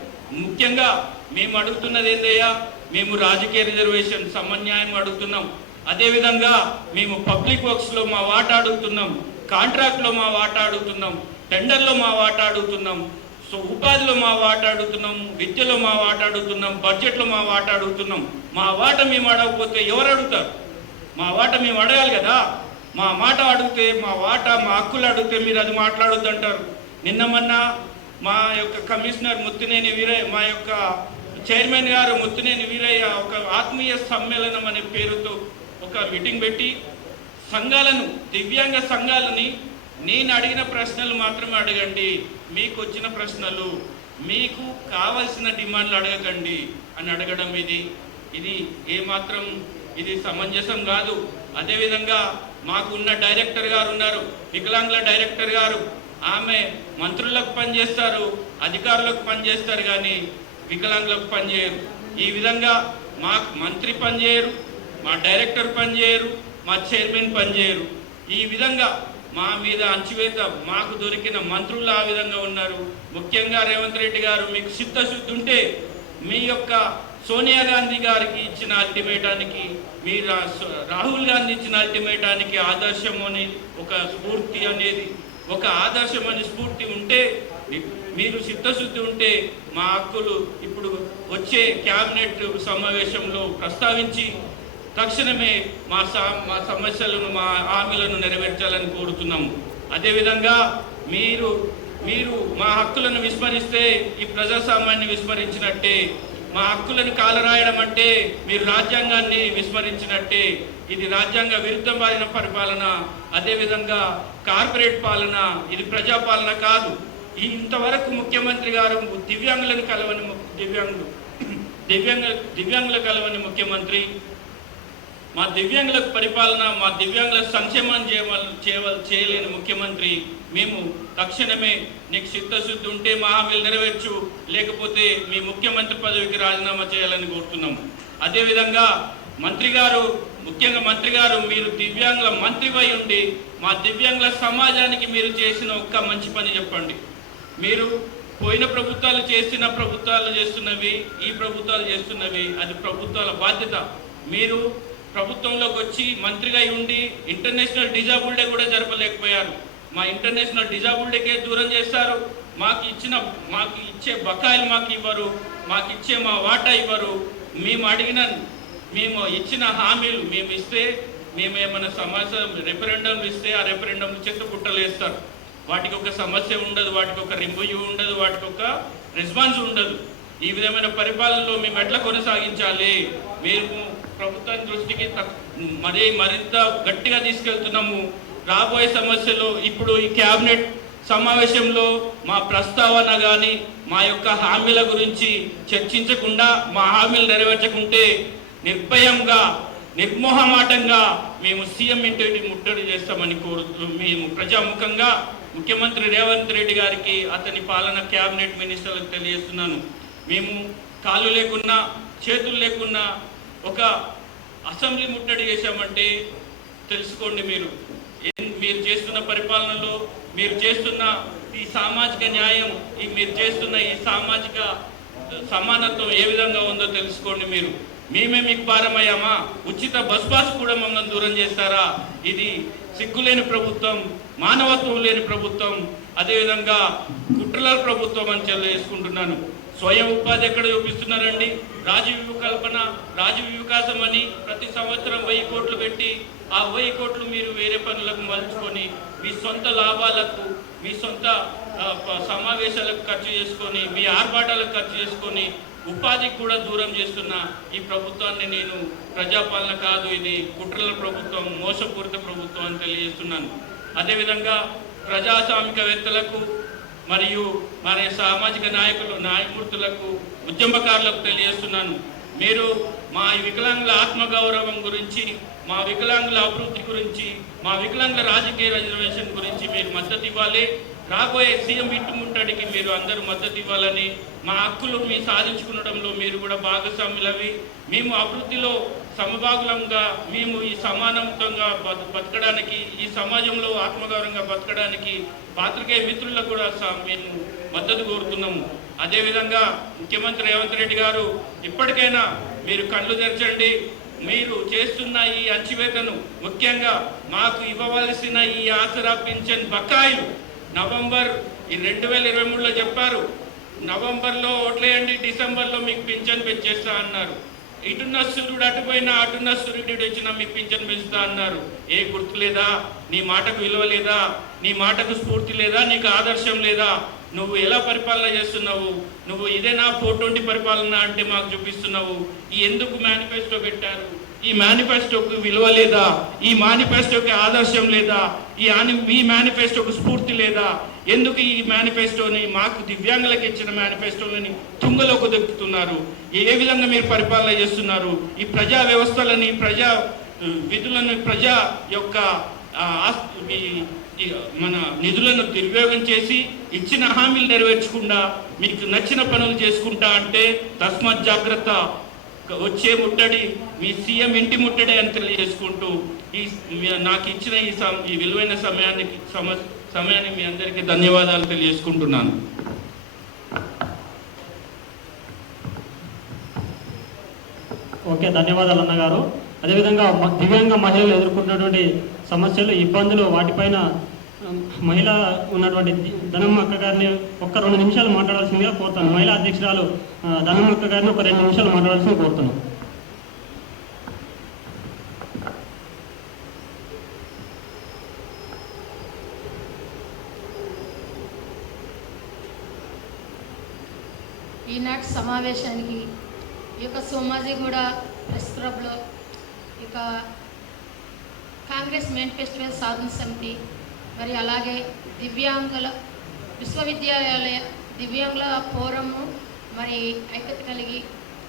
ముఖ్యంగా మేము అడుగుతున్నది ఏందయ్యా, మేము రాజకీయ రిజర్వేషన్ సమన్యాయం అడుగుతున్నాం. అదేవిధంగా మేము పబ్లిక్ వర్క్స్లో మా వాటా అడుగుతున్నాం, కాంట్రాక్ట్లో మా వాటా అడుగుతున్నాం, టెండర్లో మా వాటా అడుగుతున్నాం, ఉపాధిలో మా వాటా అడుగుతున్నాం, విద్యలో మా వాటా అడుగుతున్నాం, బడ్జెట్లో మా వాటా అడుగుతున్నాం. మా వాటా మేము అడగకపోతే ఎవరు అడుగుతారు? మా వాటా మేము అడగాలి కదా. మా మాట అడిగితే, మా వాటా, మా హక్కులు అడిగితే మీరు అది మాట్లాడొద్దు అంటారు. నిన్న మా యొక్క కమిషనర్ ముత్తినేని వీరయ్య, మా యొక్క చైర్మన్ గారు ముత్తినేని వీరయ్య ఒక ఆత్మీయ సమ్మేళనం అనే పేరుతో ఒక మీటింగ్ పెట్టి సంఘాలను, దివ్యాంగ సంఘాలని నేను అడిగిన ప్రశ్నలు మాత్రమే అడగండి, మీకు వచ్చిన ప్రశ్నలు, మీకు కావలసిన డిమాండ్లు అడగకండి అని అడగడం ఇది ఏమాత్రం ఇది సమంజసం కాదు. అదేవిధంగా మాకున్న డైరెక్టర్ గారు ఉన్నారు, వికలాంగుల డైరెక్టర్ గారు, ఆమె మంత్రులకు పనిచేస్తారు, అధికారులకు పనిచేస్తారు, కానీ వికలాంగులకు పనిచేయరు. ఈ విధంగా మాకు మంత్రి పనిచేయరు, మా డైరెక్టర్ పనిచేయరు, మా చైర్మన్ పనిచేయరు. ఈ విధంగా మా మీద అణచివేత, మాకు దొరికిన మంత్రులు ఆ విధంగా ఉన్నారు. ముఖ్యంగా రేవంత్ రెడ్డి గారు, మీకు చిత్తశుద్ధి ఉంటే మీ యొక్క సోనియా గాంధీ గారికి ఇచ్చిన అల్టిమేటానికి, మీరు రాహుల్ గాంధీ ఇచ్చిన అల్టిమేటానికి ఆదర్శం అని ఒక స్ఫూర్తి అనేది, ఒక ఆదర్శం అని స్ఫూర్తి ఉంటే, మీరు చిత్తశుద్ధి ఉంటే మా హక్కులు ఇప్పుడు వచ్చే క్యాబినెట్ సమావేశంలో ప్రస్తావించి తక్షణమే మా సమస్యలను, మా హామీలను నెరవేర్చాలని కోరుతున్నాము. అదేవిధంగా మీరు మా హక్కులను విస్మరిస్తే ఈ ప్రజాస్వామ్యాన్ని విస్మరించినట్టే. మా హక్కులను కాలరాయడం అంటే మీరు రాజ్యాంగాన్ని విస్మరించినట్టే. ఇది రాజ్యాంగ విరుద్ధమైన పరిపాలన, అదేవిధంగా కార్పొరేట్ పాలన, ఇది ప్రజాపాలన కాదు. ఇంతవరకు ముఖ్యమంత్రి గారు దివ్యాంగులను కలవని దివ్యాంగుల కలవని ముఖ్యమంత్రి, మా దివ్యాంగులకు పరిపాలన, మా దివ్యాంగుల సంక్షేమం చేయలేని ముఖ్యమంత్రి. మేము తక్షణమే నీకు చిత్తశుద్ధి ఉంటే మా హామీలు నెరవేర్చు, లేకపోతే మీ ముఖ్యమంత్రి పదవికి రాజీనామా చేయాలని కోరుతున్నాము. అదేవిధంగా ముఖ్యంగా మంత్రి గారు, మీరు దివ్యాంగుల మంత్రివై ఉండి మా దివ్యాంగుల సమాజానికి మీరు చేసిన ఒక్క మంచి పని చెప్పండి. మీరు పోయిన ప్రభుత్వాలు చేస్తున్నవి, ఈ ప్రభుత్వాలు చేస్తున్నవి, అది ప్రభుత్వాల బాధ్యత. మీరు ప్రభుత్వంలోకి వచ్చి మంత్రిగా ఉండి ఇంటర్నేషనల్ డిజాబుల్ డే కూడా జరపలేకపోయారు. మా ఇంటర్నేషనల్ డిజాబుల్ డేకే దూరం చేస్తారు. మాకు ఇచ్చే బకాయిలు మాకు ఇవ్వరు, మాకు ఇచ్చే మా వాటా ఇవ్వరు. మేము అడిగిన మేము ఇచ్చిన హామీలు మేము ఇస్తే, మేము ఏమైనా సమాచారం రెఫరెండం ఇస్తే ఆ రెఫరెండం చెత్త పుట్టలు వేస్తారు. వాటికి ఒక సమస్య ఉండదు, వాటికి ఒక రివ్యూ ఉండదు, వాటికి ఒక రెస్పాన్స్ ఉండదు. ఈ విధమైన పరిపాలనలో మేము ఎట్లా కొనసాగించాలి? మేము ప్రభుత్వం దృష్టికి మరింత గట్టిగా తీసుకెళ్తున్నాము. రాబోయే సమస్యలు ఇప్పుడు ఈ క్యాబినెట్ సమావేశంలో మా ప్రస్తావన కానీ మా యొక్క హామీల గురించి చర్చించకుండా, మా హామీలు నెరవేర్చకుంటే నిర్భయంగా నిర్మోహమాటంగా మేము సీఎం ఇంటి ముట్టడి చేస్తామని కోరుతూ మేము ప్రజాముఖంగా ముఖ్యమంత్రి రేవంత్ రెడ్డి గారికి, అతని పాలన క్యాబినెట్ మినిస్టర్లకు తెలియజేస్తున్నాను. మేము కాళ్ళు లేకున్నా చేతులు లేకున్నా ఒక అసెంబ్లీ ముట్టడి చేశామంటే తెలుసుకోండి, మీరు చేస్తున్న పరిపాలనలో, మీరు చేస్తున్న ఈ సామాజిక న్యాయం, మీరు చేస్తున్న ఈ సామాజిక సమానత్వం ఏ విధంగా ఉందో తెలుసుకోండి. మేమే మీకు భారమయ్యామా? ఉచిత బస్ పాస్ కూడా మమ్మల్ని దూరం చేస్తారా? ఇది సిగ్గులేని ప్రభుత్వం, మానవత్వం లేని ప్రభుత్వం, అదేవిధంగా కుట్రల ప్రభుత్వం అని తెలియజేసుకుంటున్నాను. స్వయం ఉపాధి ఎక్కడ చూపిస్తున్నారండి? రాజీవ్ కల్పన, రాజీవ్ వికాసం అని ప్రతి సంవత్సరం 1000 కోట్లు పెట్టి ఆ 1000 కోట్లు మీరు వేరే పనులకు మలుచుకొని మీ సొంత లాభాలకు, మీ సొంత సమావేశాలకు ఖర్చు చేసుకొని, మీ ఆర్భాటాలకు ఖర్చు చేసుకొని ఉపాధికి కూడా దూరం చేస్తున్న ఈ ప్రభుత్వాన్ని నేను ప్రజాపాలన కాదు, ఇది కుట్రల ప్రభుత్వం, మోసపూరిత ప్రభుత్వం అని తెలియజేస్తున్నాను. అదేవిధంగా ప్రజాస్వామికవేత్తలకు మరియు మరి సామాజిక న్యాయమూర్తులకు, ఉద్యమకారులకు తెలియజేస్తున్నాను. మీరు మా వికలాంగుల ఆత్మగౌరవం గురించి, మా వికలాంగుల అభివృద్ధి గురించి, మా వికలాంగుల రాజకీయ రిజర్వేషన్ గురించి మీరు మద్దతు ఇవ్వాలి. రాబోయే సీఎం ఇంటి ముట్టడికి మీరు అందరూ మద్దతు ఇవ్వాలని, మా హక్కులు మీ సాధించుకునడంలో మీరు కూడా భాగస్వాములవి, మేము అభివృద్ధిలో సమభాగులంగా, మేము ఈ సమానత్వంగా బతకడానికి, ఈ సమాజంలో ఆత్మగౌరవంగా బతకడానికి పాత్రికేయ మిత్రులకు కూడా మేము మద్దతు కోరుతున్నాము. అదేవిధంగా ముఖ్యమంత్రి రేవంత్ రెడ్డి గారు, ఇప్పటికైనా మీరు కళ్ళు తెరచండి. మీరు చేస్తున్న ఈ అణచివేతను, ముఖ్యంగా మాకు ఇవ్వవలసిన ఈ ఆసరా పింఛన్ బకాయిలు నవంబర్ 2023లో చెప్పారు, నవంబర్లో ఓట్లేయండి, డిసెంబర్లో మీకు పింఛన్ పెంచేస్తా అన్నారు. ఇటున్న సూర్యుడు అటుపోయినా, అటున్న సూర్యుడు వచ్చినా మీకు పింఛన్ పెంచుతా అన్నారు. ఏ గుర్తు లేదా? నీ మాటకు విలువ లేదా? నీ మాటకు స్ఫూర్తి లేదా? నీకు ఆదర్శం లేదా? నువ్వు ఎలా పరిపాలన చేస్తున్నావు? నువ్వు ఇదేనా 420 పరిపాలన అంటే మాకు చూపిస్తున్నావు. ఎందుకు మేనిఫెస్టో పెట్టారు? ఈ మేనిఫెస్టోకు విలువ లేదా? ఈ మేనిఫెస్టోకి ఆదర్శం లేదా? ఈ మేనిఫెస్టోకు స్ఫూర్తి లేదా? ఎందుకు ఈ మేనిఫెస్టోని, మాకు దివ్యాంగులకు ఇచ్చిన మేనిఫెస్టోని తుంగలోకి దొక్కుతున్నారు? ఏ విధంగా మీరు పరిపాలన చేస్తున్నారు? ఈ ప్రజా వ్యవస్థలని, ప్రజా విధులను, ప్రజా యొక్క మన నిధులను దుర్వినియోగం చేసి ఇచ్చిన హామీలు నెరవేర్చకుండా మీకు నచ్చిన పనులు చేసుకుంటా అంటే తస్మాత్ జాగ్రత్త. వచ్చే ముట్టడి మీ సీఎం ఇంటి ముట్టడి అని తెలియజేసుకుంటూ నాకు ఇచ్చిన ఈ విలువైన సమయాన్ని మీ అందరికీ ధన్యవాదాలు తెలియజేసుకుంటున్నాను. ఓకే, ధన్యవాదాలు అన్నగారు. అదేవిధంగా దివ్యాంగ మహిళలు ఎదుర్కొంటున్నటువంటి సమస్యలు, ఇబ్బందులు, వాటిపైన మహిళ ఉన్నటువంటి ధనమ్మ అక్క గారిని ఒక్క 2 నిమిషాలు మాట్లాడాల్సిందిగా కోరుతాను. మహిళా అధ్యక్షురాలు ధనమ్మ అక్క గారిని ఒక 2 నిమిషాలు మాట్లాడాల్సిందిగా కోరుతున్నాను. ఈనాటి సమావేశానికి ఈ యొక్క సోమాజిగూడ ప్రెస్ క్లబ్లో ఇక కాంగ్రెస్ మేనిఫెస్టో సాధన సమితి, మరి అలాగే దివ్యాంగుల విశ్వవిద్యాలయ దివ్యాంగుల ఫోరము మరి ఐక్యత కలిగి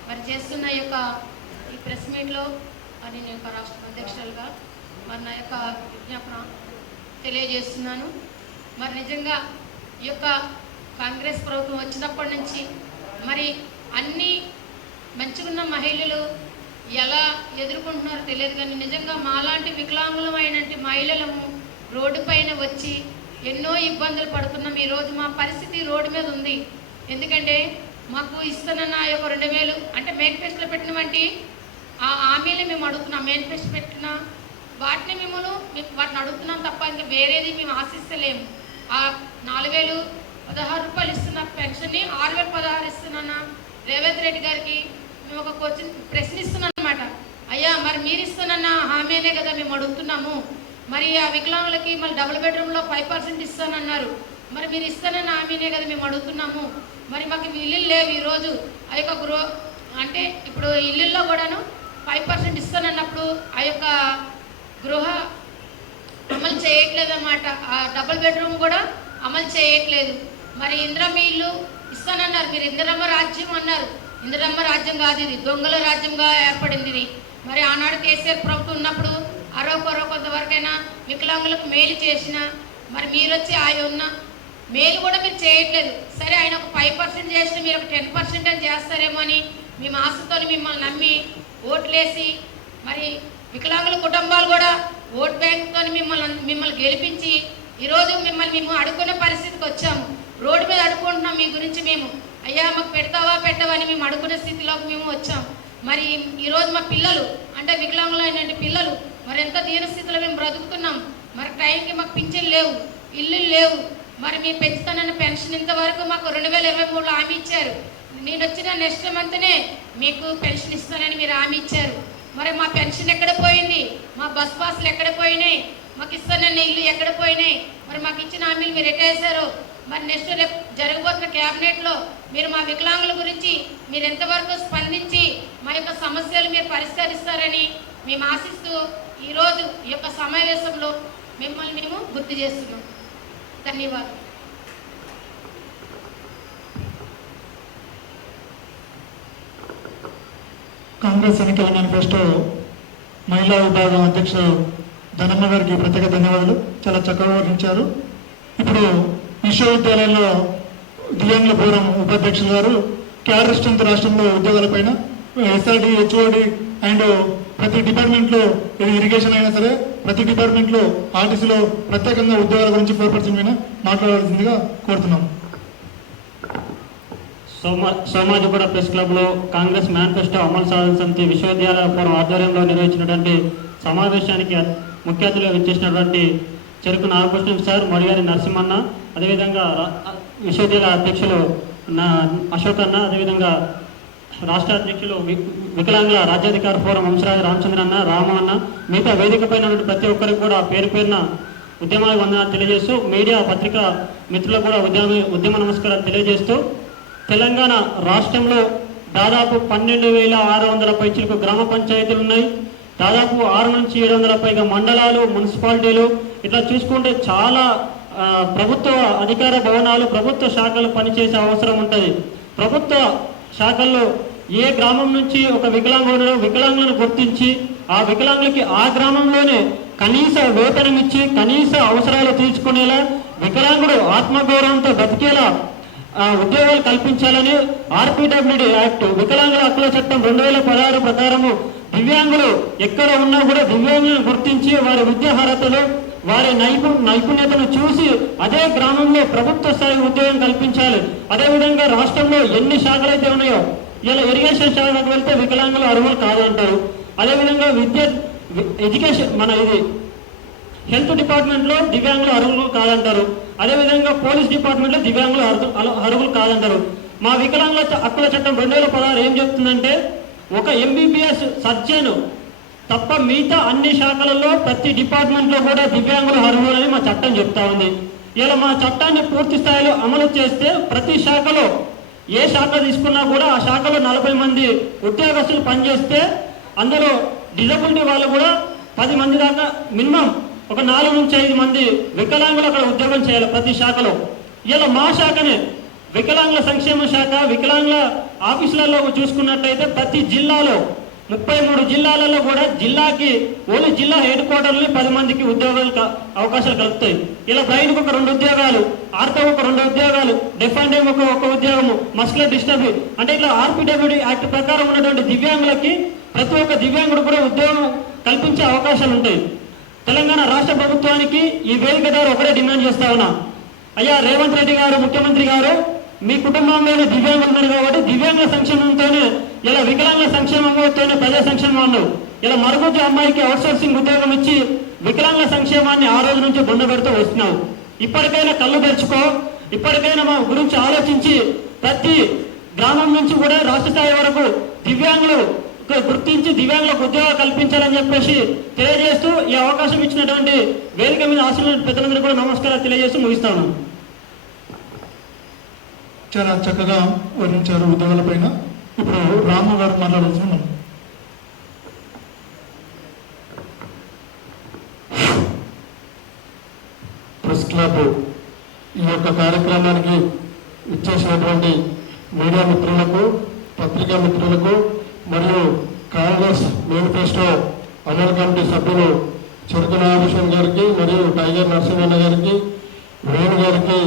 మరి చేస్తున్న ఈ ప్రెస్ మీట్లో మరి నేను యొక్క రాష్ట్ర అధ్యక్షులుగా మరి నా యొక్క విజ్ఞాపన తెలియజేస్తున్నాను. మరి నిజంగా ఈ యొక్క కాంగ్రెస్ ప్రభుత్వం వచ్చినప్పటి నుంచి మరి అన్ని మంచిగున్న మహిళలు ఎలా ఎదుర్కొంటున్నారో తెలియదు, కానీ నిజంగా మాలాంటి వికలాంగులమైన మహిళలము రోడ్డు పైన వచ్చి ఎన్నో ఇబ్బందులు పడుతున్నాం. ఈరోజు మా పరిస్థితి రోడ్డు మీద ఉంది. ఎందుకంటే మాకు ఇస్తున్న యొక్క 2000 అంటే మేనిఫెస్టోలో పెట్టినటువంటి ఆ హామీలు మేము అడుగుతున్నాం. మేనిఫెస్టో పెట్టిన వాటిని వాటిని అడుగుతున్నాం తప్ప ఇంకా వేరేది మేము ఆశిస్తలేము. ఆ 4016 రూపాయలు ఇస్తున్న పెన్షన్ని 6016 ఇస్తున్నా రేవంత్ రెడ్డి గారికి మేము ఒక ప్రశ్నిస్తున్నాం అన్నమాట. అయ్యా మరి మీరు ఇస్తానన్న హామీనే కదా మేము అడుగుతున్నాము. మరి ఆ వికలాంగులకి మళ్ళీ డబుల్ బెడ్రూమ్లో 5% ఇస్తానన్నారు. మరి మీరు ఇస్తానన్న హామీనే కదా మేము అడుగుతున్నాము. మరి మాకు ఇల్లు లేవు ఈరోజు. ఆ యొక్క అంటే ఇప్పుడు ఇల్లుల్లో కూడాను 5% ఇస్తానన్నప్పుడు ఆ యొక్క గృహ అమలు చేయట్లేదు అన్నమాట. ఆ డబుల్ బెడ్రూమ్ కూడా అమలు చేయట్లేదు. మరి ఇందిరమ్మ ఇల్లు ఇస్తానన్నారు, మీరు ఇందిరమ్మ రాజ్యం అన్నారు. ఇందిరమ్మ రాజ్యం కాదు, ఇది దొంగల రాజ్యంగా ఏర్పడింది ఇది. మరి ఆనాడు కేసీఆర్ ప్రభుత్వం ఉన్నప్పుడు అరవకొరవ కొంతవరకైనా వికలాంగులకు మేలు చేసిన, మరి మీరు వచ్చి ఆయన ఉన్న మేలు కూడా మీరు చేయట్లేదు. సరే ఆయన ఒక 5% చేస్తే మీరు ఒక 10% అని చేస్తారేమో అని మేము ఆశతో మిమ్మల్ని నమ్మి ఓట్లేసి, మరి వికలాంగుల కుటుంబాలు కూడా ఓట్ బ్యాంక్తో మిమ్మల్ని గెలిపించి ఈరోజు మిమ్మల్ని మేము అడుక్కునే పరిస్థితికి వచ్చాము. రోడ్డు మీద అడుక్కుంటున్నాం మీ గురించి మేము. అయ్యా మాకు పెడతావా పెట్టవా అని మేము అడుక్కునే స్థితిలోకి మేము వచ్చాం. మరి ఈరోజు మా పిల్లలు అంటే వికలాంగులైన పిల్లలు మరి ఎంత దీనస్థితిలో మేము బ్రతుకుతున్నాం. మరి టైంకి మాకు పింఛన్లు లేవు, ఇల్లు లేవు. మరి మీరు పెంచుతానన్న పెన్షన్ ఇంతవరకు మాకు 2023లో హామీ ఇచ్చారు. నేను వచ్చిన నెక్స్ట్ మంత్నే మీకు పెన్షన్ ఇస్తానని మీరు హామీ ఇచ్చారు. మరి మా పెన్షన్ ఎక్కడ పోయింది? మా బస్ పాస్లు ఎక్కడ పోయినాయి? మాకు ఇస్తానన్న ఇల్లు ఎక్కడ పోయినాయి? మరి మాకు ఇచ్చిన హామీలు మీరు ఎట్టేశారు? మరి నెక్స్ట్ రేపు జరగబోతున్న క్యాబినెట్లో మీరు మా వికలాంగుల గురించి మీరు ఎంతవరకు స్పందించి మా యొక్క సమస్యలు మీరు పరిష్కరిస్తారని మేము ఆశిస్తూ ఈరోజు ఈ యొక్క సమావేశంలో మిమ్మల్ని మేము గుర్తు చేస్తున్నాం. ధన్యవాదాలు. కాంగ్రెస్ ఎన్నికల మేనిఫెస్టో మహిళా విభాగం అధ్యక్షుడు ధనమ్మ గారికి ప్రత్యేక ధన్యవాదాలు. చాలా చక్కగా వివరించారు. ఇప్పుడు విశ్వవిద్యాలయంలో దివ్యాంగుల ఫోరం ఉపాధ్యక్షులు గారు క్యాడర్ స్ట్రెంత్ రాష్ట్రంలో ఉద్యోగాలపైన ఎస్ఆర్డి, హెచ్ఓడి అండ్ ప్రతి డిపార్ట్మెంట్లో ఇరిగేషన్ అయినా సరే ప్రతి డిపార్ట్మెంట్లో ఆర్టీసీలో ప్రత్యేకంగా ఉద్యోగాల గురించి 4% మీద మాట్లాడాల్సిందిగా కోరుతున్నాం. సోమాజిగూడ ప్రెస్ క్లబ్లో కాంగ్రెస్ మేనిఫెస్టో అమలు సాధన సమితి విశ్వవిద్యాలయ ఫోరం ఆధ్వర్యంలో నిర్వహించినటువంటి సమావేశానికి ముఖ్య అతిథులుగా విచ్చేసినటువంటి చెరుకు నాగకృష్ణ సార్, మడిగారి నరసింహన్న, అదేవిధంగా విశ్వవిద్యాలయ అధ్యక్షులు అశోక్ అన్న, అదేవిధంగా రాష్ట్ర అధ్యక్షులు వికలాంగుల రాజ్యాధికార ఫోరం వంశరాజు రామచంద్రన్న, రామ అన్న, మిగతా వేదిక పైన ప్రతి ఒక్కరికి కూడా పేరు పేరున ఉద్యమాల వందనాలు తెలియజేస్తూ, మీడియా పత్రికా మిత్రులకు కూడా ఉద్యమ నమస్కారాలు తెలియజేస్తూ, తెలంగాణ రాష్ట్రంలో దాదాపు 12,600 పైచిలకు గ్రామ పంచాయతీలు ఉన్నాయి. దాదాపు 6 నుంచి 700 పైగా మండలాలు, మున్సిపాలిటీలు, ఇట్లా చూసుకుంటే చాలా ప్రభుత్వ అధికార భవనాలు, ప్రభుత్వ శాఖలు పనిచేసే అవసరం ఉంటుంది. ప్రభుత్వ శాఖల్లో ఏ గ్రామం నుంచి ఒక వికలాంగులను గుర్తించి ఆ వికలాంగులకి ఆ గ్రామంలోనే కనీస వేతనం ఇచ్చి కనీస అవసరాలు తీర్చుకునేలా, వికలాంగుడు ఆత్మగౌరవంతో బతికేలా ఉద్యోగాలు కల్పించాలని ఆర్పిడబ్ల్యూడి యాక్ట్ వికలాంగుల హక్కుల చట్టం 2016 ప్రకారము దివ్యాంగులు ఎక్కడ ఉన్నా కూడా దివ్యాంగులను గుర్తించి వారి విద్యార్హతలు, వారి నైపుణ్యతను చూసి అదే గ్రామంలో ప్రభుత్వ స్థాయి ఉద్యోగం కల్పించాలి. అదేవిధంగా రాష్ట్రంలో ఎన్ని శాఖలు అయితే ఉన్నాయో, ఇలా ఇరిగేషన్ శాఖకు వెళ్తే వికలాంగులు అర్హులు కాదు అంటారు. అదేవిధంగా ఎడ్యుకేషన్ హెల్త్ డిపార్ట్మెంట్లో దివ్యాంగులు అర్హులు కాదంటారు. అదేవిధంగా పోలీస్ డిపార్ట్మెంట్లో దివ్యాంగులు అర్హులు కాదంటారు. మా వికలాంగుల హక్కుల చట్టం 2016 ఏం చెప్తుందంటే, ఒక ఎంబీబీఎస్ సర్జన్ తప్ప మిగతా అన్ని శాఖలలో ప్రతి డిపార్ట్మెంట్లో కూడా దివ్యాంగులు అర్హులని మా చట్టం చెప్తా ఉంది. ఇలా మా చట్టాన్ని పూర్తి స్థాయిలో అమలు చేస్తే ప్రతి శాఖలో ఏ శాఖ తీసుకున్నా కూడా ఆ శాఖలో 40 మంది ఉద్యోగస్తులు పనిచేస్తే అందులో డిజబిలిటీ వాళ్ళు కూడా 10 మంది దాకా మినిమం ఒక 4 నుంచి 5 మంది వికలాంగులు అక్కడ ఉద్యోగం చేయాలి ప్రతి శాఖలో. ఇలా మా శాఖనే వికలాంగుల సంక్షేమ శాఖ వికలాంగుల ఆఫీసులలో చూసుకున్నట్లయితే ప్రతి జిల్లాలో 33 జిల్లాలలో కూడా జిల్లాకి ఓన్లీ జిల్లా హెడ్ క్వార్టర్లు 10 మందికి ఉద్యోగాలు అవకాశాలు కలుపుతాయి. ఇలా బ్లైండ్కి ఒక 2 ఉద్యోగాలు, ఆర్థో ఒక 2 ఉద్యోగాలు, డెఫ్ అండ్ ఒక ఉద్యోగము, మస్కులర్ డిస్టర్బ్ అంటే ఇట్లా ఆర్పిడబ్ల్యూడి యాక్ట్ ప్రకారం ఉన్నటువంటి దివ్యాంగులకి ప్రతి ఒక్క దివ్యాంగుడు కూడా ఉద్యోగం కల్పించే అవకాశాలు ఉంటాయి. తెలంగాణ రాష్ట్ర ప్రభుత్వానికి ఈ వేదిక ద్వారా ఒకటే డిమాండ్ చేస్తా ఉన్నా, అయ్యా రేవంత్ రెడ్డి గారు ముఖ్యమంత్రి గారు, మీ కుటుంబంలోనే దివ్యాంగులు ఉన్నారు కాబట్టి దివ్యాంగుల సంక్షేమంతోనే ఇలా వికలాంగుల సంక్షేమంతోనే ప్రజా సంక్షేమం అన్నారు. ఇలా మరుగుజ్జు అమ్మాయికి అవుట్సోర్సింగ్ ఉద్యోగం ఇచ్చి వికలాంగుల సంక్షేమాన్ని ఆ రోజు నుంచి బొండబెడుతూ వస్తున్నావు. ఇప్పటికైనా కళ్ళు తెరుచుకో, ఇప్పటికైనా మా గురించి ఆలోచించి ప్రతి గ్రామం నుంచి కూడా రాష్ట్ర స్థాయి వరకు దివ్యాంగులు గుర్తించి దివ్యాంగులకు ఉద్యోగాలు కల్పించాలని చెప్పేసి తెలియజేస్తూ ఈ అవకాశం ఇచ్చినటువంటి వేదిక మీద ఆశీర్వాద పెద్దలందరూ కూడా నమస్కారాలు తెలియజేస్తూ ముగిస్తాను. చాలా చక్కగా వర్ణించారు ఉద్యోగాల పైన. ఇప్పుడు రాము గారు మాట్లాడుతున్నాం. ప్రెస్ క్లబ్ ఈ యొక్క కార్యక్రమానికి ఇచ్చేసినటువంటి మీడియా మిత్రులకు, పత్రికా మిత్రులకు మరియు కాంగ్రెస్ మేనిఫెస్టో అమలు కమిటీ సభ్యులు చెరుకు నాగభూషణ్ గారికి మరియు టైగర్ నరసింహన్న గారికి, వేణు గారికి,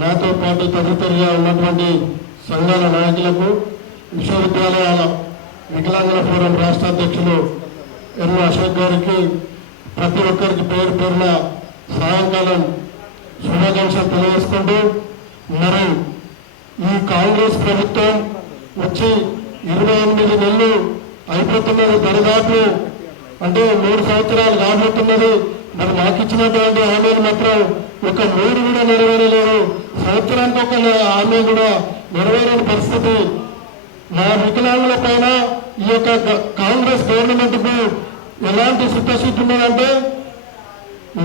నాతో పాటు తదితరుగా ఉన్నటువంటి సంఘాల నాయకులకు, విశ్వవిద్యాలయాల వికలాంగుల ఫోరం రాష్ట్ర అధ్యక్షులు ఎన్ అశోక్ గారికి, ప్రతి ఒక్కరికి పేరు పేరున సాయంకాలం శుభాకాంక్షలు తెలియజేసుకుంటూ, మరి ఈ కాంగ్రెస్ ప్రభుత్వం వచ్చి 28 నెలలు అయిపోతున్నది, దరిదాపు అంటే 3 సంవత్సరాలు కాబోతున్నది. మరి మాకు ఇచ్చినటువంటి హామీలు మాత్రం ఒక 3 కూడా నెరవేరలేదు. సంవత్సరానికి ఒక హామీ కూడా నెరవేరని పరిస్థితి. మా వికలాంగుల పైన ఈ యొక్క కాంగ్రెస్ గవర్నమెంట్కు ఎలాంటి చిత్తశుద్ధి ఉన్నదంటే,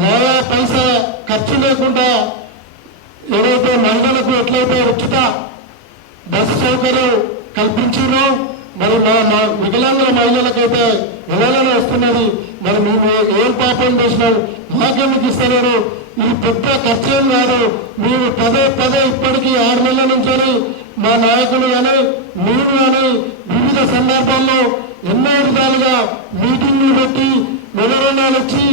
నయా పైసా ఖర్చు లేకుండా ఏదైతే మహిళలకు ఎట్లయితే ఉచిత బస్సు సౌకర్యం కల్పించారో, మరి మా వికలాంగుల మహిళలకైతే ఎలాగైనా వస్తున్నది. మరి మేము ఏం పాపం చేసినాం, మాకెందుకు ఇస్తలేరు? ఇది పెద్ద ఖర్చేం కాదు. మేము పదే ఇప్పటికీ 6 నెలల నుంచి మా నాయకులు కానీ మేము కానీ వివిధ సందర్భాల్లో ఎన్నో విధాలుగా మీటింగ్లు పెట్టి వివరణలు ఇచ్చి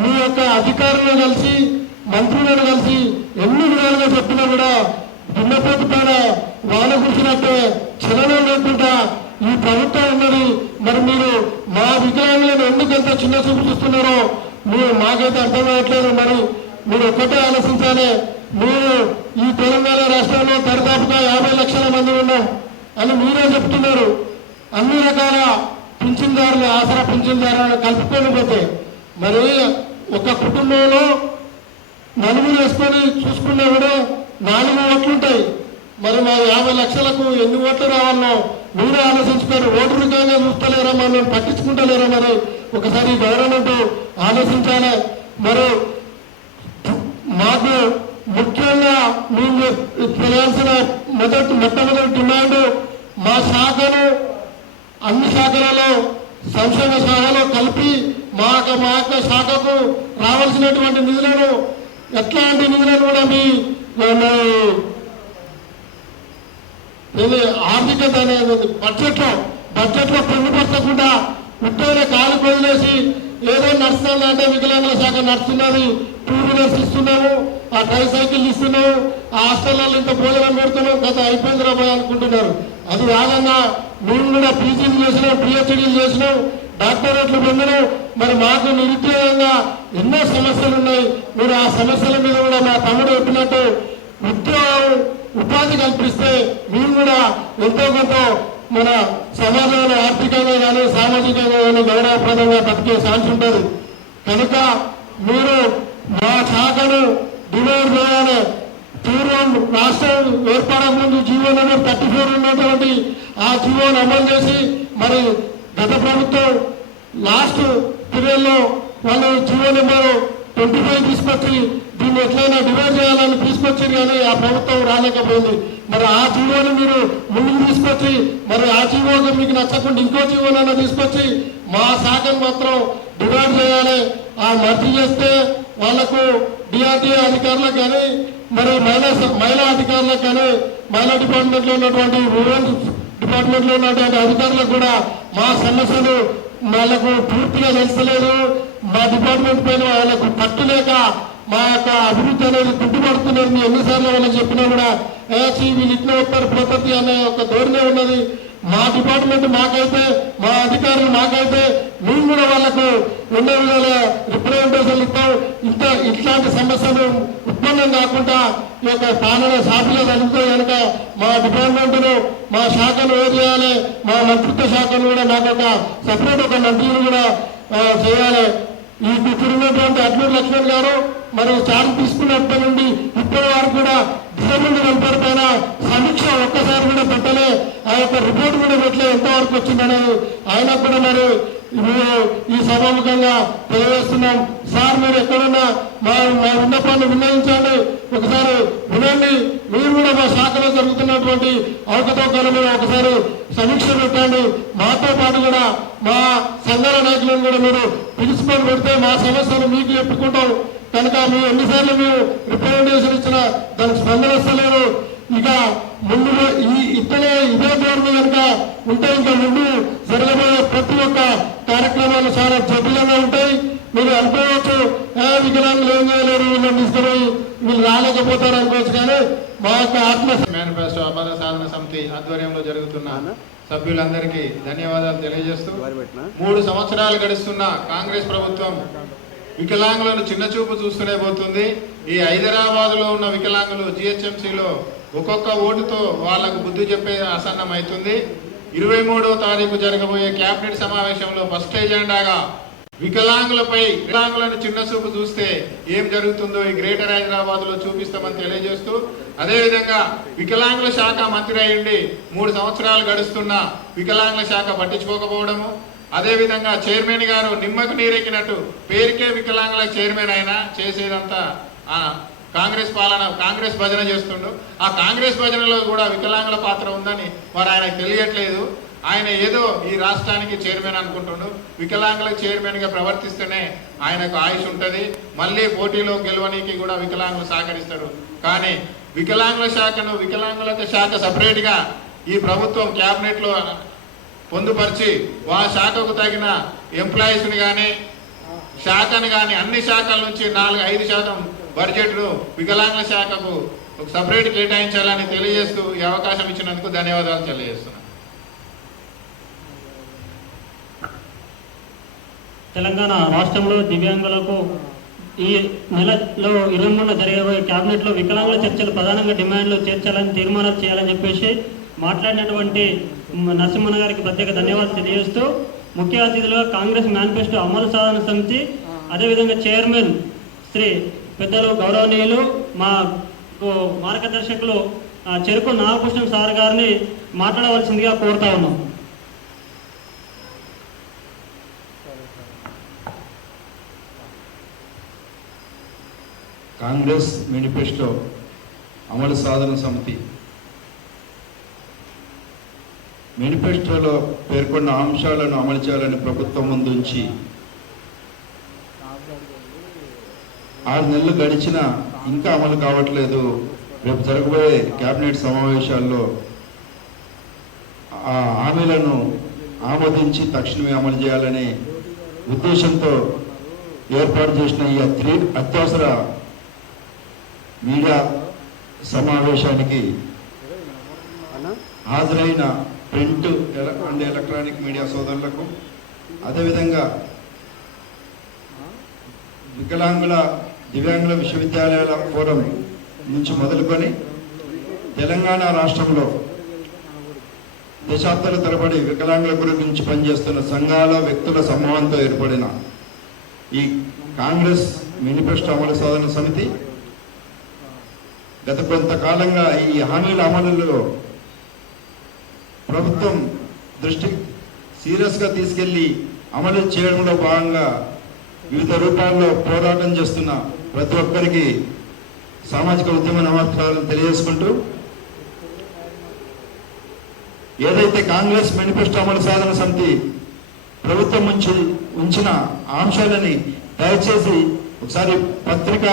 మీ యొక్క అధికారులను కలిసి మంత్రులను కలిసి ఎన్ని విధాలుగా చెప్పినా కూడా దున్నపోతు పైన వాన కురిసినట్టే చలనం లేకుండా ఈ ప్రభుత్వం ఉన్నది. మరి మీరు మా వికలాంగులను ఎందుకంత చిన్న చూపు చూస్తున్నారో మాకైతే అర్థం కావట్లేదు. మరి మీరు ఒక్కటే ఆలోచించాలి. మీరు ఈ తెలంగాణ రాష్ట్రంలో దరిదాపుగా 50 లక్షల మంది ఉన్నాం అని మీరే చెప్తున్నారు. అన్ని రకాల పింఛన్దారులు, ఆసరా పింఛన్దారులను కలుపుకొని పోతే మరి ఒక కుటుంబంలో 4 వేసుకొని చూసుకున్నా కూడా 4 ఓట్లుంటాయి. మరి మా 50 లక్షలకు ఎన్ని ఓట్లు రావాలనో మీరే ఆలోచించుకొని ఓటు రూపంగా చూస్తలేరా, మనం పట్టించుకుంటలేరా? మరి ఒకసారి గవర్నమెంట్ ఆలోచించాలి. మరి మాకు ముఖ్యంగా మేము చేయాల్సిన మొట్టమొదటి డిమాండ్, మా శాఖను అన్ని శాఖలలో సంక్షేమ శాఖలో కలిపి మా యొక్క శాఖకు రావాల్సినటువంటి నిధులను, ఎట్లాంటి నిధులను కూడా మీ ఆర్థికత అనేది బడ్జెట్లో పొందుపరచకుండా ఉత్తరే కాలు వదిలేసి ఏదో నడుస్తుంది అంటే వికలాంగుల శాఖ నడుస్తున్నది, 2 వీలర్స్ ఇస్తున్నాము, ఆ ట్రైసైకిల్ ఇస్తున్నాము, ఆ హాస్టల్లో ఇంత భోజనం పెడుతున్నాం, గత అయిపోయింది రాబోయే అనుకుంటున్నారు. అది కాదన్నా, మేము కూడా పీజీలు చేసినాం, పిహెచ్డీలు చేసినాం, డాక్టరేట్లు పొందినాం. మరి మాకు నిరుద్యోగంగా ఎన్నో సమస్యలు ఉన్నాయి. మీరు ఆ సమస్యల మీద కూడా మా తమ్ముడు చెప్పినట్టు ఉపాధి కల్పిస్తే మేము కూడా ఎంతో కొంత మన సమాజంలో ఆర్థికంగా కానీ సామాజికంగా కానీ గౌరవప్రదంగా బతికే ఛాన్స్ ఉంటుంది. కనుక మీరు మా శాఖను డిమాండ్ చేయాలి. పూర్వం రాష్ట్రం ఏర్పడక ముందు జీవో నెంబర్ 34 ఉన్నటువంటి ఆ జీవోను అమలు చేసి, మరి గత ప్రభుత్వం లాస్ట్ పీరియడ్లో వాళ్ళు జీవో నెంబర్ 25 తీసుకొచ్చి దీన్ని ఎట్లయినా డివైడ్ చేయాలని తీసుకొచ్చింది, కానీ ఆ ప్రభుత్వం రాలేకపోయింది. మరి ఆ జీవోని మీరు ముందుకు తీసుకొచ్చి, మరి ఆ జీవోకి మీకు నచ్చకుండా ఇంకో జీవోనైనా తీసుకొచ్చి మా శాఖను మాత్రం డివైడ్ చేయాలి. ఆ మర్జీ చేస్తే వాళ్లకు డిఆర్డీఏ అధికారులకు కానీ, మరి మహిళా అధికారులకు కానీ, మహిళా డిపార్ట్మెంట్లో ఉన్నటువంటి రూరల్ డిపార్ట్మెంట్లో ఉన్నటువంటి అధికారులకు కూడా మా సమస్యలు వాళ్ళకు పూర్తిగా తెలుస్తలేదు. మా డిపార్ట్మెంట్ పైన వాళ్ళకు పట్టు లేక మా యొక్క అభివృద్ధి అనేది గుర్తుపడుతున్నారు. ఎన్నిసార్లు వాళ్ళకి చెప్పినా కూడా వీళ్ళు ఇట్లా వస్తారు ప్రపత్తి అనే ఒక ధోరణి ఉన్నది. మా డిపార్ట్మెంట్ మాకైతే, మా అధికారులు మాకైతే మేము కూడా వాళ్ళకు ఎన్నో విధాల రిప్రజెంటేషన్లు ఇస్తాం. ఇట్లాంటి సమస్యలు ఉత్పన్నం కాకుండా ఈ యొక్క పాలన సాఫీగా జరుగుతాయి. కనుక మా డిపార్ట్మెంట్ను, మా శాఖను ఏం చేయాలి, మా మంత్రిత్వ శాఖను కూడా మాకు ఒక సపరేట్ ఒక మంత్రిని కూడా చేయాలి. ఈ ఇప్పుడున్నటువంటి అడ్లూరు లక్ష్మణ్ గారు మరి చార్జ్ తీసుకున్నప్పటి నుండి ఇప్పటి వరకు కూడా డిసెంబర్ వెల్ఫేర్ పైన సమీక్ష ఒక్కసారి కూడా పెట్టలే, ఆ యొక్క రిపోర్ట్ కూడా పెట్టలే. ఎంతవరకు అందుబాటులోకి వచ్చిందనేది ఆయన కూడా మరి మేము ఈ సభాముఖంగా తెలియజేస్తున్నాం. సార్ మీరు ఎక్కడున్నా మా విన్నపాన్ని విన్నవించండి, ఒకసారి వినండి. మీరు కూడా మా శాఖలో జరుగుతున్నటువంటి అవకతవకల మీద ఒకసారి సమీక్ష పెట్టండి. మాతో పాటు కూడా మా సంఘాల నాయకులను కూడా మీరు పిలుచుకొని పెడితే మా సమస్యలు మీకు చెప్పుకుంటాం. కనుక మేము ఎన్నిసార్లు మేము రిప్రజెంటేషన్ ఇచ్చినా దానికి స్పందన వస్తలేదు. ఇక ముందు ఇదే ధోరణి కనుక ఉంటే ఇంకా ముందు జరగబోయే ప్రతి ఒక్క కార్యక్రమాలు చాలా జటిలంగా ఉంటాయి. మీరు అనుకోవచ్చు వికలాంగులు ఏం చేయలేరు, వీళ్ళని తీసుకుపోయి వీళ్ళు రాలేకపోతారు అనుకోవచ్చు. కానీ మా యొక్క మేనిఫెస్టో అబద్ధ సాధన సమితి ఆధ్వర్యంలో జరుగుతున్న సభ్యులందరికీ ధన్యవాదాలు తెలియజేస్తూ 3 సంవత్సరాలు గడుస్తున్న కాంగ్రెస్ ప్రభుత్వం వికలాంగులను చిన్నచూపు చూస్తూనే పోతుంది. ఈ హైదరాబాద్ లో ఉన్న వికలాంగులు జిహెచ్ఎంసీలో ఒక్కొక్క ఓటుతో వాళ్లకు బుద్ధి చెప్పే ఆసన్నం అవుతుంది. 23వ తారీఖు జరగబోయే కేబినెట్ సమావేశంలో ఫస్ట్ ఎజెండాగా వికలాంగులను చిన్నచూపు చూస్తే ఏం జరుగుతుందో ఈ గ్రేటర్ హైదరాబాద్ లో చూపిస్తామని తెలియజేస్తూ, అదేవిధంగా వికలాంగుల శాఖ మంత్రి అయ్యిండి 3 సంవత్సరాలు గడుస్తున్న వికలాంగుల శాఖ పట్టించుకోకపోవడము, అదేవిధంగా చైర్మన్ గారు నిమ్మకు నీరెక్కినట్టు పేరుకే వికలాంగుల చైర్మన్ అయినా చేసేదంతా కాంగ్రెస్ పాలన, కాంగ్రెస్ భజన చేస్తుండు. ఆ కాంగ్రెస్ భజనలో కూడా వికలాంగుల పాత్ర ఉందని మరి ఆయనకు తెలియట్లేదు. ఆయన ఏదో ఈ రాష్ట్రానికి చైర్మన్ అనుకుంటుండు. వికలాంగుల చైర్మన్ గా ప్రవర్తిస్తేనే ఆయనకు ఆయుష్ ఉంటుంది. మళ్ళీ పోటీలో గెలవనీకి కూడా వికలాంగులు సహకరిస్తారు. కానీ వికలాంగుల శాఖ సపరేట్ గా ఈ ప్రభుత్వం క్యాబినెట్ లో పొందుపరిచి ఆ శాఖకు తగిన ఎంప్లాయీస్ ని కానీ శాఖను కానీ అన్ని శాఖల నుంచి 4-5% బడ్జెట్ను వికలాంగుల శాఖకు ఒక సపరేట్ కేటాయించాలని తెలియజేస్తూ ఈ అవకాశం ఇచ్చినందుకు ధన్యవాదాలు తెలియజేస్తున్నాను. తెలంగాణ రాష్ట్రంలో దివ్యాంగులకు ఈ నెలలో 23న జరగబోయే కేబినెట్ లో వికలాంగుల చర్చలు ప్రధానంగా డిమాండ్లు చేర్చాలని తీర్మానాలు చేయాలని చెప్పేసి మాట్లాడినటువంటి నరసింహన్న గారికి ప్రత్యేక ధన్యవాదాలు తెలియజేస్తూ, ముఖ్య అతిథులుగా కాంగ్రెస్ మేనిఫెస్టో అమలు సాధన సమితి అదేవిధంగా చైర్మన్ శ్రీ పెద్దలు గౌరవనీయులు మా మార్గదర్శకులు చెరుకు నాగభూషణ్ సార్ గారిని మాట్లాడవలసిందిగా కోరుతా ఉన్నాం. కాంగ్రెస్ మేనిఫెస్టో అమలు సాధన సమితి మేనిఫెస్టోలో పేర్కొన్న అంశాలను అమలు చేయాలని ప్రభుత్వం ముందుంచి 6 నెలలు గడిచినా ఇంకా అమలు కావట్లేదు. రేపు జరగబోయే కేబినెట్ సమావేశాల్లో ఆ హామీలను ఆమోదించి తక్షణమే అమలు చేయాలనే ఉద్దేశంతో ఏర్పాటు చేసిన ఈ అత్యవసర మీడియా సమావేశానికి హాజరైన ప్రింట్ అండ్ ఎలక్ట్రానిక్ మీడియా సోదరులకు, అదేవిధంగా దివ్యాంగుల విశ్వవిద్యాలయాల ఫోరం నుంచి మొదలుకొని తెలంగాణ రాష్ట్రంలో దశాబ్దాల తరబడి వికలాంగుల గురించి పనిచేస్తున్న సంఘాల వ్యక్తుల సమూహంతో ఏర్పడిన ఈ కాంగ్రెస్ మేనిఫెస్టో అమలు సాధన సమితి గత కొంతకాలంగా ఈ హామీల అమలులో ప్రభుత్వం దృష్టి సీరియస్గా తీసుకెళ్లి అమలు చేయడంలో భాగంగా వివిధ రూపాల్లో పోరాటం చేస్తున్న ప్రతి ఒక్కరికి సామాజిక ఉద్యమ నమస్కారాలను తెలియజేసుకుంటూ, ఏదైతే కాంగ్రెస్ మేనిఫెస్టో అమలు సాధన సమితి ప్రభుత్వం నుంచి ఉంచిన అంశాలని దయచేసి ఒకసారి పత్రిక,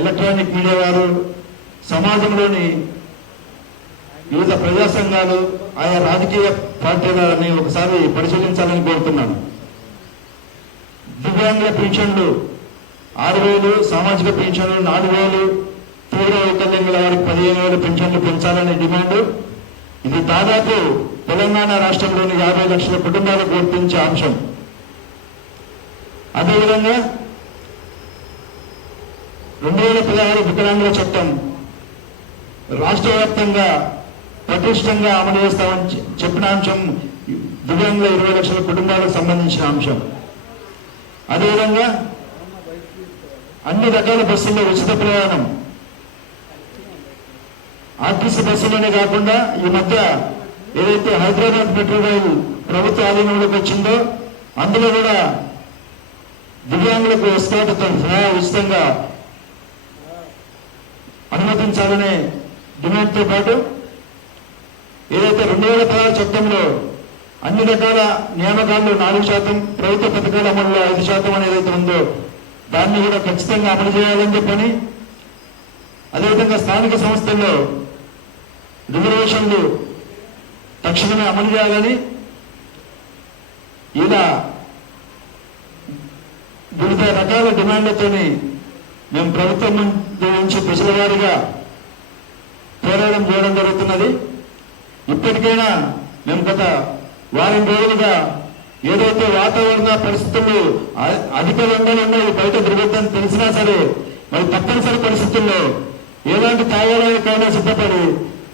ఎలక్ట్రానిక్ మీడియా వారు, సమాజంలోని వివిధ ప్రజా సంఘాలు, ఆయా రాజకీయ పార్టీలని ఒకసారి పరిశీలించాలని కోరుతున్నాను. దివ్యాంగుల పింఛన్లు 6,000, సామాజిక పింఛన్లు 4,000, తీవ్ర వైకల్యంగల వారికి 15,000 పింఛన్లు పెంచాలనే డిమాండ్. ఇది దాదాపు తెలంగాణ రాష్ట్రంలోని 50 లక్షల కుటుంబాలకు వర్తించే అంశం. అదేవిధంగా 2016 వికలాంగుల చట్టం రాష్ట్ర వ్యాప్తంగా పటిష్టంగా అమలు చేస్తామని చెప్పిన అంశం దివ్యాంగుల 20 లక్షల కుటుంబాలకు సంబంధించిన అంశం. అదేవిధంగా అన్ని రకాల బస్సుల్లో ఉచిత ప్రయాణం, ఆర్టీసీ బస్సులోనే కాకుండా ఈ మధ్య ఏదైతే హైదరాబాద్ మెట్రో రైలు ప్రభుత్వ ఆధీనంలోకి వచ్చిందో అందులో కూడా దివ్యాంగులకు ఎస్కాట్తో ఉచితంగా అనుమతించాలనే డిమాండ్తో పాటు ఏదైతే 2016 చట్టంలో అన్ని రకాల నియామకాల్లో 4%, ప్రభుత్వ పథకాల అమలులో 5% అనేది ఏదైతే ఉందో దాన్ని కూడా ఖచ్చితంగా అమలు చేయాలని చెప్పని, అదేవిధంగా స్థానిక సంస్థల్లో రిజర్వేషన్లు తక్షణమే అమలు చేయాలని ఇలా వివిధ రకాల డిమాండ్లతోని మేము ప్రభుత్వం నుంచి దశల వారీగా పోరాటం చేయడం జరుగుతున్నది. ఇప్పటికైనా మేము గత వారం రోజులుగా ఏదైతే వాతావరణ పరిస్థితులు అధిక ఎండలు ఉన్నాయి, బయట తిరగొద్దని తెలిసినా సరే మరి తప్పనిసరి పరిస్థితుల్లో ఎలాంటి తాగడానికైనా సిద్ధపడి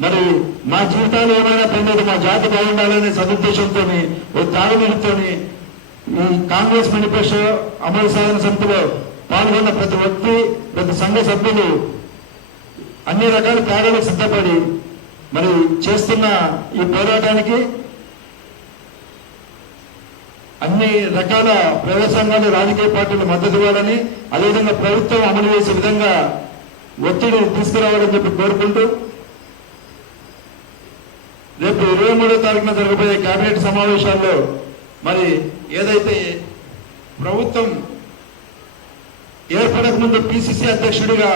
మరి మా జీవితాలు ఏమైనా పొందేది మా జాతి బాగుండాలనే సదుద్దేశంతో ఓ తాగునీటితో ఈ కాంగ్రెస్ మేనిఫెస్టో అమలు సాధన సమితిలో పాల్గొన్న ప్రతి వ్యక్తి, ప్రతి సంఘ సభ్యులు అన్ని రకాల త్యాగాలకు సిద్ధపడి మరి చేస్తున్న ఈ పోరాటానికి అన్ని రకాల ప్రజా సంఘాలు, రాజకీయ పార్టీలు మద్దతు ఇవ్వాలని, అదేవిధంగా ప్రభుత్వం అమలు చేసే విధంగా ఒత్తిడి తీసుకురావాలని చెప్పి కోరుకుంటూ రేపు 23వ తారీఖున జరగబోయే కేబినెట్ సమావేశాల్లో మరి ఏదైతే ప్రభుత్వం ఏర్పడక ముందు పిసిసి అధ్యక్షుడిగా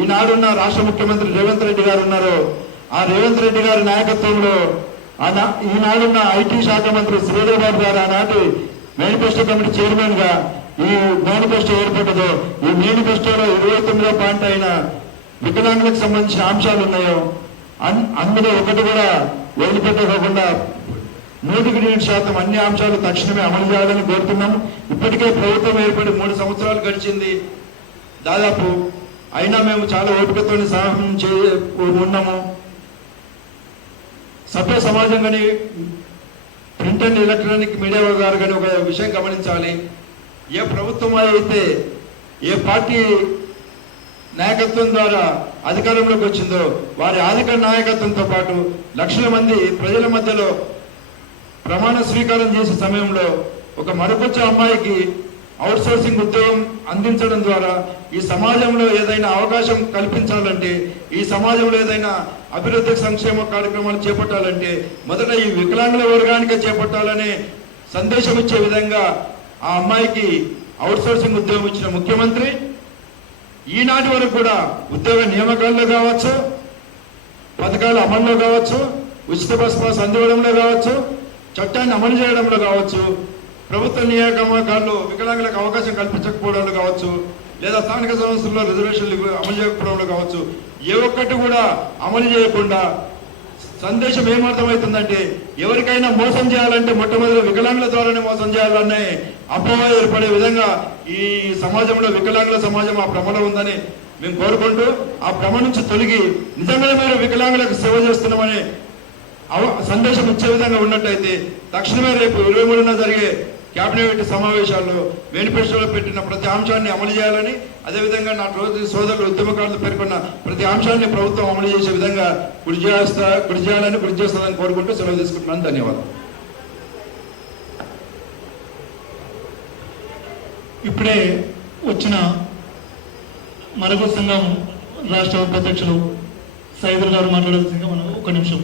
ఈనాడున్న రాష్ట్ర ముఖ్యమంత్రి రేవంత్ రెడ్డి గారు ఉన్నారో ఆ రేవంత్ రెడ్డి గారి నాయకత్వంలో ఈనాడున్న ఐటీ శాఖ మంత్రి శ్రీధర్ బాబు గారు ఆనాటి మేనిఫెస్టో కమిటీ చైర్మన్ గా ఈ మేనిఫెస్టో ఏర్పడ్డదో ఈ మేనిఫెస్టోలో 29వ పాయింట్ అయిన వికలాంగులకు సంబంధించిన అంశాలు ఉన్నాయో అందులో ఒకటి కూడా వదిలిపెట్టకుండా 100% అన్ని అంశాలు తక్షణమే అమలు చేయాలని కోరుతున్నాం. ఇప్పటికే ప్రభుత్వం ఏర్పడి 3 సంవత్సరాలు గడిచింది దాదాపు, అయినా మేము చాలా ఓపికతో సహాయం ఉన్నాము. సభ్య సమాజం కానీ ప్రింట్ అండ్ ఎలక్ట్రానిక్ మీడియా గారు కానీ ఒక విషయం గమనించాలి. ఏ ప్రభుత్వం అయితే ఏ పార్టీ నాయకత్వం ద్వారా అధికారంలోకి వచ్చిందో వారి అధికార నాయకత్వంతో పాటు లక్షల మంది ప్రజల మధ్యలో ప్రమాణ స్వీకారం చేసే సమయంలో ఒక మరొకొచ్చ అమ్మాయికి అవుట్ సోర్సింగ్ ఉద్యోగం అందించడం ద్వారా ఈ సమాజంలో ఏదైనా అవకాశం కల్పించాలంటే, ఈ సమాజంలో ఏదైనా అభివృద్ధి సంక్షేమ కార్యక్రమాలు చేపట్టాలంటే మొదట ఈ వికలాంగుల వర్గానికే చేపట్టాలనే సందేశం ఇచ్చే విధంగా ఆ అమ్మాయికి అవుట్ సోర్సింగ్ ఉద్యోగం ఇచ్చిన ముఖ్యమంత్రి ఈనాటి వరకు కూడా ఉద్యోగ నియామకాల్లో కావచ్చు, పథకాల అమల్లో కావచ్చు, ఉచిత బస్ పాస్ అందివ్వడంలో కావచ్చు, చట్టాన్ని అమలు చేయడంలో కావచ్చు, ప్రభుత్వ నియామకాల్లో వికలాంగులకు అవకాశం కల్పించకపోవడంలో కావచ్చు, లేదా స్థానిక సంస్థల్లో రిజర్వేషన్లు అమలు చేయకపోవడంలో కావచ్చు, ఏ ఒక్కటి కూడా అమలు చేయకుండా సందేశం ఏమర్థమవుతుందంటే ఎవరికైనా మోసం చేయాలంటే మొట్టమొదటి వికలాంగుల ద్వారానే మోసం చేయాలనే అపోహ ఏర్పడే విధంగా ఈ సమాజంలో వికలాంగుల సమాజం ఆ భ్రమలో ఉందని మేము కోరుకుంటూ ఆ భ్రమ నుంచి తొలగి నిజంగా మీరు వికలాంగులకు సేవ చేస్తున్నామని సందేశం ఇచ్చే విధంగా ఉన్నట్టయితే తక్షణమే రేపు 23న జరిగే కేబినెట్ సమావేశాల్లో మేనిఫెస్టోలో పెట్టిన ప్రతి అంశాన్ని అమలు చేయాలని, అదేవిధంగా నా సోదరులు ఉద్యమకారులు పేర్కొన్న ప్రతి అంశాన్ని ప్రభుత్వం అమలు చేసే విధంగా కృషి చేస్తుందని కోరుకుంటూ సెలవు తీసుకుంటున్నాను. ధన్యవాదాలు. ఇప్పుడే వచ్చిన మరొక సంఘం రాష్ట్ర ఉపాధ్యక్షులు సైదుల్ గారు మాట్లాడాల్సిందిగా మనం ఒక నిమిషం.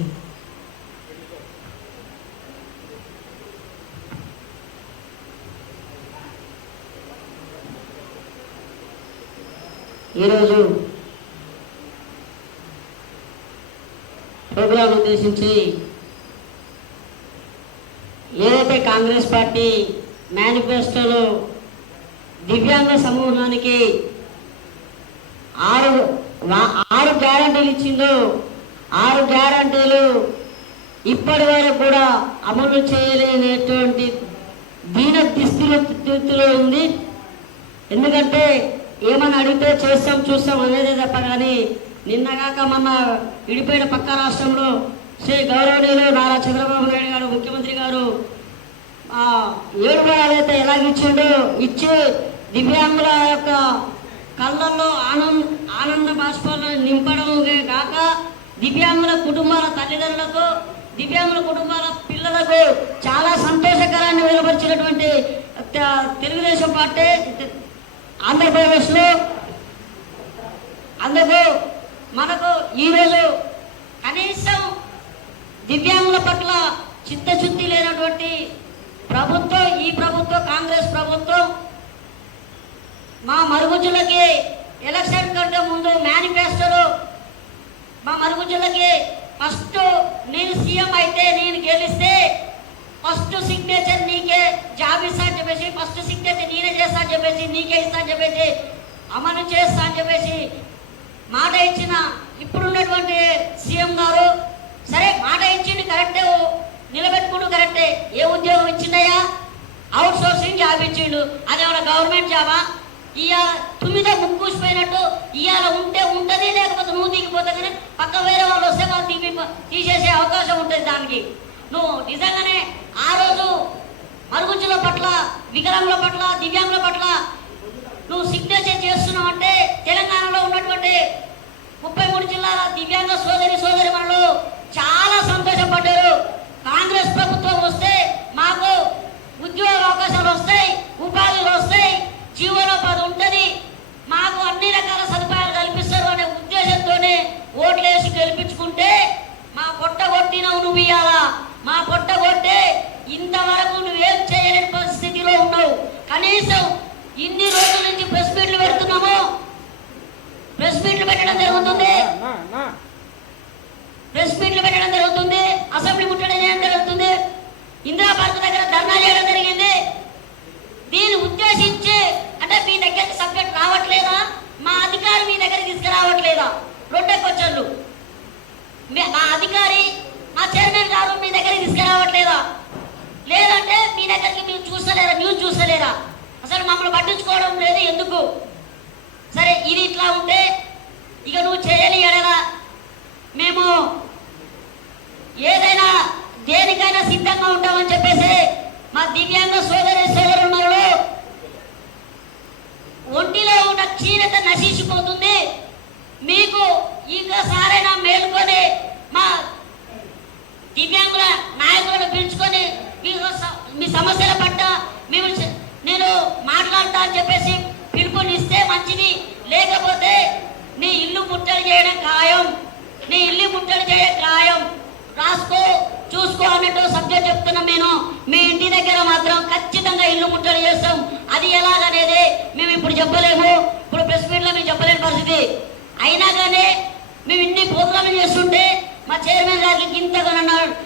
ఈరోజు ప్రోగ్రాం ఉద్దేశించి ఏదైతే కాంగ్రెస్ పార్టీ మేనిఫెస్టోలో దివ్యాంగ సమూహానికి 6 గ్యారంటీలు ఇచ్చిందో 6 గ్యారంటీలు ఇప్పటి వరకు కూడా అమలు చేయలేనటువంటి దీనస్థితిలో ఉంది. ఎందుకంటే ఏమని అడిగితే చూస్తాం అనేదే తప్ప కానీ నిన్నగాక మొన్న విడిపోయిన పక్క రాష్ట్రంలో శ్రీ గౌరవనీయులు నారా చంద్రబాబు నాయుడు గారు ముఖ్యమంత్రి గారు 7 రూపాయలైతే ఎలాగిచ్చిండో ఇచ్చి దివ్యాంగుల యొక్క కళ్ళల్లో ఆనంద బాష్పాలను నింపడమే కాక దివ్యాంగుల కుటుంబాల తల్లిదండ్రులకు దివ్యాంగుల కుటుంబాల పిల్లలకు చాలా సంతోషకరాన్ని వెలువరిచినటువంటి తెలుగుదేశం పార్టీ ఆంధ్రప్రదేశ్లో. అందుకు మనకు ఈరోజు కనీసం దివ్యాంగుల పట్ల చిత్తశుద్ధి లేనటువంటి ప్రభుత్వం ఈ ప్రభుత్వం, కాంగ్రెస్ ప్రభుత్వం. మా మరుగుజ్జులకి ఎలక్షన్ కంటే ముందు మేనిఫెస్టోలో మా మరుగుజ్జులకి ఫస్ట్ నేను సీఎం అయితే, నేను గెలిస్తే ఫస్ట్ సిగ్నేచర్ నీకే జాబ్ ఇస్తా అని చెప్పేసి, ఫస్ట్ సిగ్నేచర్ నేనే చేస్తా అని చెప్పేసి, నీకే ఇస్తా అని చెప్పేసి, అమలు చేస్తా అని చెప్పేసి మాట ఇచ్చిన ఇప్పుడున్నటువంటి సీఎం గారు సరే మాట ఇచ్చిండు కరెక్టే, నిలబెట్టుకుంటూ కరెక్టే. ఏ ఉద్యోగం ఇచ్చిండయా? అవుట్ సోర్సింగ్ జాబ్ ఇచ్చిండు. అదేమన్నా గవర్నమెంట్ జాబా? ఇవాళ తుమ్మిదో ముక్కుసిపోయినట్టు ఇవాళ ఉంటే ఉంటుంది, లేకపోతే నువ్వు దిగిపోతే కానీ పక్క వేరే వాళ్ళు వస్తే వాళ్ళు తీసేసే అవకాశం ఉంటుంది. దానికి నువ్వు నిజంగానే ఆ రోజు మరుగుజ్జుల పట్ల, వికలాంగుల పట్ల, దివ్యాంగుల పట్ల నువ్వు సిగ్నేచర్ చేస్తున్నావు అంటే తెలంగాణలో ఉన్నటువంటి 33 జిల్లాల దివ్యాంగ సోదరి మనలు చాలా సంతోషపడ్డారు. కాంగ్రెస్ ప్రభుత్వం వస్తే మాకు ఉద్యోగ అవకాశాలు వస్తాయి, ఉపాధులు వస్తాయి, జీవనోపాధి ఉంటుంది, మాకు అన్ని రకాల సదుపాయాలు కల్పిస్తారు అనే ఉద్దేశంతోనే ఓట్లేసి గెలిపించుకుంటే మా పొట్ట కొట్టినవు నువ్వు. ఇయ్యాలా మా పొట్ట కొట్టే ఇంతవరకు నువ్వేం చేయలేని పరిస్థితిలో ఉన్నావు. కనీసం ఇన్ని రోజుల నుంచి ప్రెస్ మీట్లు పెడుతున్నాము, ప్రెస్ మీట్లు పెట్టడం జరుగుతుంది, అసెంబ్లీ ముట్టడం చేయడం జరుగుతుంది, ఇందిరా పార్క్ దగ్గర ధర్నా చేయడం జరిగింది. దీన్ని ఉద్దేశించి అంటే మీ దగ్గరికి సబ్జెక్ట్ రావట్లేదా? మా అధికారి మీ దగ్గరికి తీసుకురావట్లేదా? రెండే క్వశ్చన్లు. మా అధికారి, మా చైర్మన్ గారు మీ దగ్గరికి తీసుకురావట్లేదా? లేదంటే మీ దగ్గరికి మీరు చూస్తలేరా, న్యూస్ చూస్తలేరా? అసలు మమ్మల్ని పట్టించుకోవడం లేదు ఎందుకు? సరే ఇది ఇట్లా ఉంటే ఇక నువ్వు చేయని ఎడలా మేము ఏదైనా దేనికైనా సిద్ధంగా ఉంటామని చెప్పేసి మా దివ్యాంగ సోదరులు ఒంటిలో ఉన్న క్షీణత నశించిపోతుంది. మీకు ఇంకోసారైనా మేలుకొని మా దివ్యాంగుల నాయకులను పిలుచుకొని మీ సమస్యల పట్ల నేను మాట్లాడతా అని చెప్పేసి పిలుపునిస్తే మంచిది. లేకపోతే నీ ఇల్లు ముట్టడి చేయడం ఖాయం, నీ ఇల్లు ముట్టడి చేయడం ఖాయం. రాసుకో చూసుకో అన్నట్టు సబ్జెక్ట్ చెప్తున్నాం. నేను మీ ఇంటి దగ్గర మాత్రం ఖచ్చితంగా ఇల్లు ముట్టడి చేస్తాం. అది ఎలాగనేది మేము ఇప్పుడు చెప్పలేము, ఇప్పుడు ప్రెస్ మీట్లో మేము చెప్పలేని పరిస్థితి. అయినా కానీ మేము ఇన్ని ప్రోగ్రాంలు చేస్తుంటే మా చైర్మన్ గారికి ఇంతగా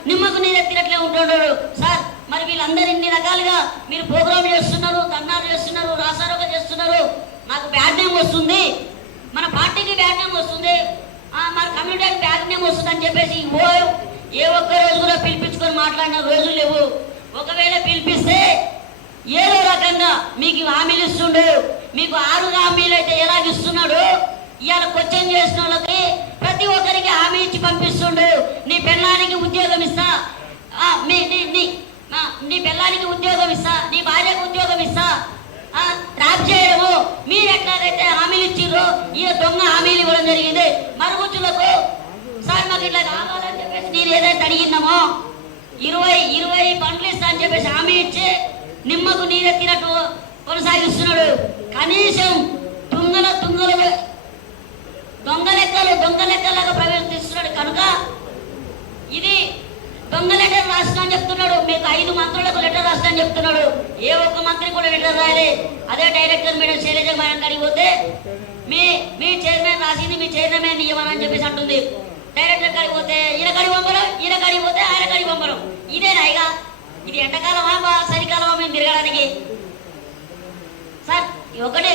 నిమ్మకు నీరు ఎత్తినట్లే ఉంటున్నాడు. సార్ మరి వీళ్ళందరూ ఇన్ని రకాలుగా మీరు ప్రోగ్రాం చేస్తున్నారు, ధర్నాలు చేస్తున్నారు, రాసారోగా చేస్తున్నారు, నాకు బ్యాడ్ నేమ్ వస్తుంది, మన పార్టీకి బ్యాడ్ నేమ్ వస్తుంది, మన కమ్యూనిటీకి బ్యాడ్ నేమ్ వస్తుంది అని చెప్పేసి ఏ ఒక్క రోజు కూడా పిలిపించుకొని మాట్లాడిన రోజులు లేవు. ఒకవేళ పిలిపిస్తే ఏదో రకంగా మీకు హామీలు ఇస్తుండు. మీకు 6 హామీలు అయితే ఎలాగిస్తున్నాడు, ఇవాళ క్వశ్చన్ చేసిన వాళ్ళకి ప్రతి ఒక్కరికి హామీ ఇచ్చి పంపిస్తుండు. నీ పెళ్ళానికి ఉద్యోగం ఇస్తా, నీ పెళ్ళానికి ఉద్యోగం ఇస్తా, నీ భార్యకు ఉద్యోగం ఇస్తా, ట్రాప్ చేయడము. మీరు ఎట్లాగైతే హామీలు ఇచ్చిర్రో ఈ దొంగ హామీలు ఇవ్వడం జరిగింది మరుగుజ్జులకు. సార్ మాకు ఇట్లా కావాలని చెప్పేసి నేను ఏదైతే అడిగినామో 20 బండ్లు ఇస్తా అని చెప్పేసి హామీ ఇచ్చి నిమ్మకు నీరెత్తినట్టు కొనసాగిస్తున్నాడు. కనీసం దొంగ లెక్కలాగా ప్రవర్తిస్తున్నాడు. కనుక ఇది దొంగ లెటర్ రాస్తా అని చెప్తున్నాడు. మీకు 5 మంత్రులకు లెటర్ రాస్తా అని చెప్తున్నాడు. ఏ ఒక్క మంత్రి కూడా లెటర్ రాయాలి. అదే డైరెక్టర్ మేడం శైలజ మేడం కాడికి పోతే మీ చైర్మన్ రాసింది మీ చైర్మన్ ఇవ్వమని చెప్పేసి అంటుంది. డైరెక్టర్ కాడికి పోతే ఈయన కాడికి పంపడం, ఈయన కాడికి పోతే ఆయన కాడికి పంపడం. ఇదేనా ఇక? ఇది ఎండాకాలమా చలికాలమా మేము తిరగడానికి? సార్ ఒకటే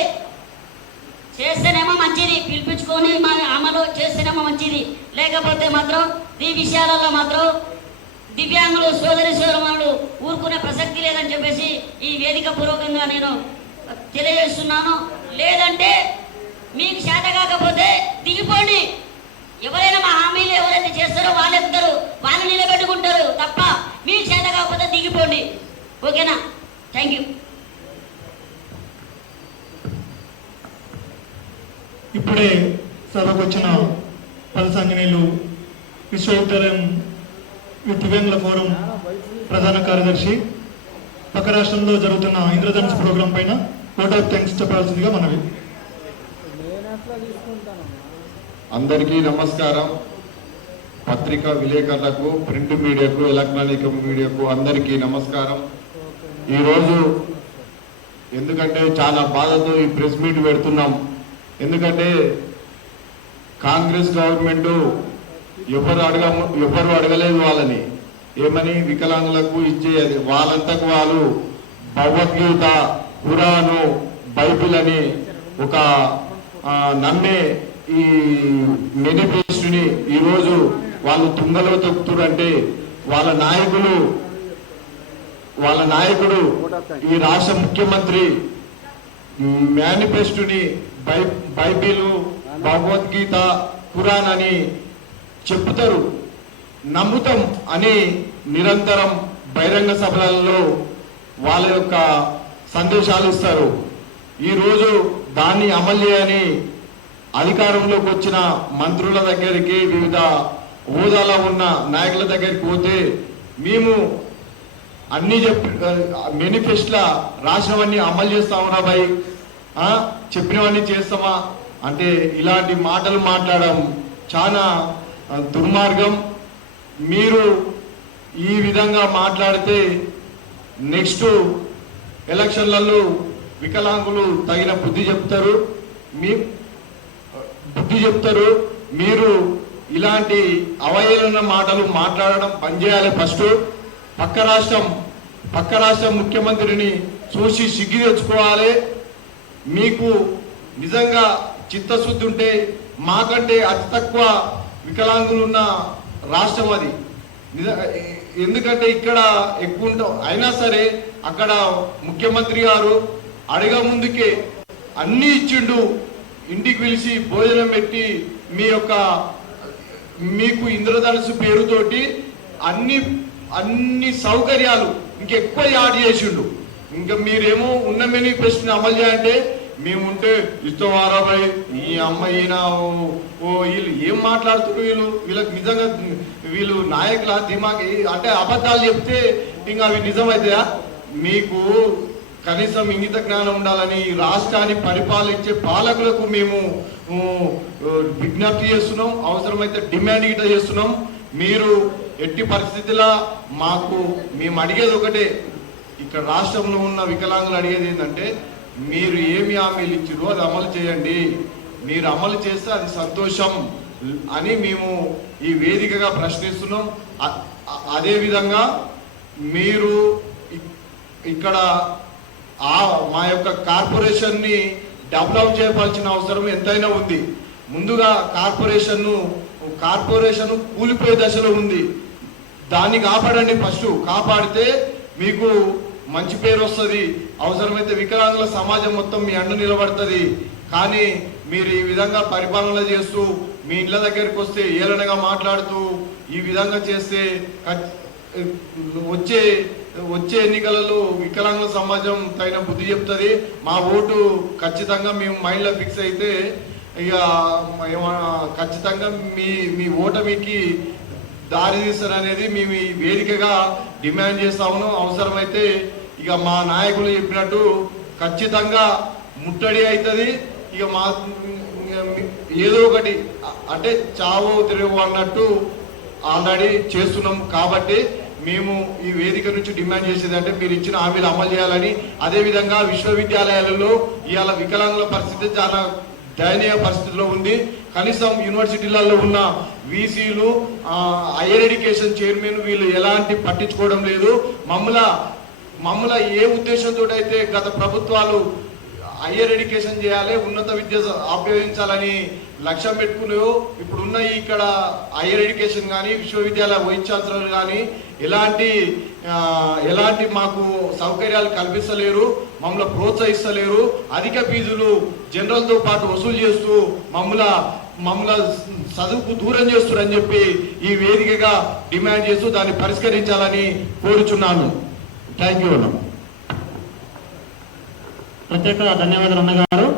చేస్తేనేమో మంచిది, పిలిపించుకొని మా అమలు చేస్తేనేమో మంచిది. లేకపోతే మాత్రం ఈ విషయాలలో మాత్రం దివ్యాంగులు సోదరులు ఊరుకునే ప్రసక్తి లేదని చెప్పేసి ఈ వేదిక పూర్వకంగా నేను తెలియజేస్తున్నాను. లేదంటే మీకు చేత కాకపోతే దిగిపోండి. ఎవరైనా మా హామీలు ఎవరైతే చేస్తారో వాళ్ళు ఎక్కుతారు, వాళ్ళు నిలబెట్టుకుంటారు తప్ప మీకు చేత కాకపోతే దిగిపోండి. ఓకేనా? Thank you. ఇప్పుడే సభకు వచ్చిన పలసంగినీలు దివ్యాంగుల ఫోరం ప్రధాన కార్యదర్శి పక్క రాష్ట్రంలో జరుగుతున్న ఇంద్రధనుష్ ప్రోగ్రాం పైన ఓట్ ఆఫ్ థ్యాంక్స్ చెప్పాల్సిందిగా మనవి. అందరికీ నమస్కారం. పత్రికా విలేకరులకు, ప్రింట్ మీడియాకు, ఎలక్ట్రానిక్ మీడియాకు అందరికీ నమస్కారం. ఈరోజు ఎందుకంటే చాలా బాధతో ఈ ప్రెస్ మీట్ పెడుతున్నాం. ఎందుకంటే కాంగ్రెస్ గవర్నమెంట్ ఎవరు అడగలేదు వాళ్ళని ఏమని వికలాంగులకు ఇచ్చేది. వాళ్ళంతకు వాళ్ళు భగవద్గీత, ఖురాను, బైబిల్ అని ఒక నమ్మే ఈ మేనిఫెస్టోని ఈరోజు వాళ్ళు తుంగలో తొక్కుతారంటే వాళ్ళ నాయకుడు ఈ రాష్ట్ర ముఖ్యమంత్రి మేనిఫెస్టోని బైబిల్, భగవద్గీత, ఖురాన్ అని చెప్తారు, నమ్ముతాం అని నిరంతరం బహిరంగ సభలలో వాళ్ళ యొక్క సందేశాలు ఇస్తారు. ఈరోజు దాన్ని అమలు చేయని అధికారంలోకి వచ్చిన మంత్రుల దగ్గరికి, వివిధ హోదాలో ఉన్న నాయకుల దగ్గరికి పోతే మేము అన్ని మేనిఫెస్టోల రాసినవన్నీ అమలు చేస్తామరా భయ్, చెప్పినవన్నీ చేస్తామా అంటే ఇలాంటి మాటలు మాట్లాడడం చాలా దుర్మార్గం. మీరు ఈ విధంగా మాట్లాడితే నెక్స్ట్ ఎలక్షన్లలో వికలాంగులు తగిన బుద్ధి చెప్తారు. మీరు ఇలాంటి అవహేళన మాటలు మాట్లాడడం బంద్ చేయాలి. ఫస్ట్ పక్క రాష్ట్రం ముఖ్యమంత్రిని చూసి సిగ్గు తెచ్చుకోవాలి. మీకు నిజంగా చిత్తశుద్ధి ఉంటే మాకంటే అతి తక్కువ వికలాంగులు ఉన్న రాష్ట్రం అది. ఎందుకంటే ఇక్కడ ఎక్కువ ఉంటాం. అయినా సరే అక్కడ ముఖ్యమంత్రి గారు అడగ ముందుకే అన్నీ ఇచ్చిండు. ఇంటికి పిలిచి భోజనం పెట్టి మీకు ఇంద్రధనుసు పేరుతోటి అన్ని సౌకర్యాలు ఇంకెక్కువ యాడ్ చేసిండు. ఇంకా మీరేమో ఉన్న మేనిఫెస్టోని అమలు చేయాలంటే మేముంటే ఇష్టవారా భయ్, ఈ అమ్మాయిన వీళ్ళు ఏం మాట్లాడుతున్నారు, వీళ్ళకి నిజంగా వీళ్ళు నాయకుల దిమాగ్ అంటే అబద్ధాలు చెప్తే ఇంకా అవి నిజమవుతాయా? మీకు కనీసం ఇంగిత జ్ఞానం ఉండాలని రాష్ట్రాన్ని పరిపాలించే పాలకులకు మేము విజ్ఞప్తి చేస్తున్నాం. అవసరమైతే డిమాండ్ గిట్ట చేస్తున్నాం. మీరు ఎట్టి పరిస్థితుల్లో మేము అడిగేది ఒకటే, ఇక్కడ రాష్ట్రంలో ఉన్న వికలాంగులు అడిగేది ఏంటంటే మీరు ఏమి హామీలు ఇచ్చారో అది అమలు చేయండి. మీరు అమలు చేస్తే అది సంతోషం అని మేము ఈ వేదికగా ప్రశ్నిస్తున్నాం. అదేవిధంగా మీరు ఇక్కడ మా యొక్క కార్పొరేషన్ని డెవలప్ చేయవలసిన అవసరం ఎంతైనా ఉంది. ముందుగా కార్పొరేషన్ కూలిపోయే దశలో ఉంది. దాన్ని కాపాడండి. ఫస్ట్ కాపాడితే మీకు మంచి పేరు వస్తుంది. అవసరమైతే వికలాంగుల సమాజం మొత్తం మీ అండ నిలబడుతుంది. కానీ మీరు ఈ విధంగా పరిపాలన చేస్తూ మీ ఇళ్ళ దగ్గరికి వస్తే ఏలనగా మాట్లాడుతూ ఈ విధంగా చేస్తే వచ్చే ఎన్నికలలో వికలాంగుల సమాజం తగిన బుద్ధి చెప్తుంది. మా ఓటు ఖచ్చితంగా మేము మైండ్లో ఫిక్స్ అయితే ఇక ఖచ్చితంగా మీ ఓటమికి దారి తీస్తారనేది మేము ఈ వేదికగా డిమాండ్ చేస్తా ఉన్నాం. అవసరమైతే ఇక మా నాయకులు చెప్పినట్టు ఖచ్చితంగా ముట్టడి అవుతుంది. ఇక ఏదో ఒకటి అంటే చావో తిరుగు అన్నట్టు ఆల్రెడీ చేస్తున్నాం. కాబట్టి మేము ఈ వేదిక నుంచి డిమాండ్ చేసేది అంటే మీరు ఇచ్చిన హామీలు అమలు చేయాలని. అదేవిధంగా విశ్వవిద్యాలయాలలో ఇవాళ వికలాంగుల పరిస్థితి చాలా దయనీయ పరిస్థితిలో ఉంది. కనీసం యూనివర్సిటీలలో ఉన్న వీసీలు, హైయర్ ఎడ్యుకేషన్ చైర్మన్ వీళ్ళు ఎలాంటి పట్టించుకోవడం లేదు. మమ్మల్ని ఏ ఉద్దేశంతో అయితే గత ప్రభుత్వాలు హైయర్ ఎడ్యుకేషన్ చేయాలి, ఉన్నత విద్య అభ్యసించాలని లక్ష్యం పెట్టుకున్నాయో ఇప్పుడున్న ఇక్కడ హైయర్ ఎడ్యుకేషన్ కానీ విశ్వవిద్యాలయ వైస్ ఛాన్సలర్ కానీ ఎలాంటి మాకు సౌకర్యాలు కల్పిస్తలేరు, మమ్మల్ని ప్రోత్సహిస్తలేరు. అధిక ఫీజులు జనరల్తో పాటు వసూలు చేస్తూ మమ్మల్ని చదువుకు దూరం చేస్తున్నారని చెప్పి ఈ వేదికగా డిమాండ్ చేస్తూ దాన్ని పరిష్కరించాలని కోరుచున్నాను. థ్యాంక్ యూ అన్న. ప్రత్యేక ధన్యవాదాలు అన్నగారు.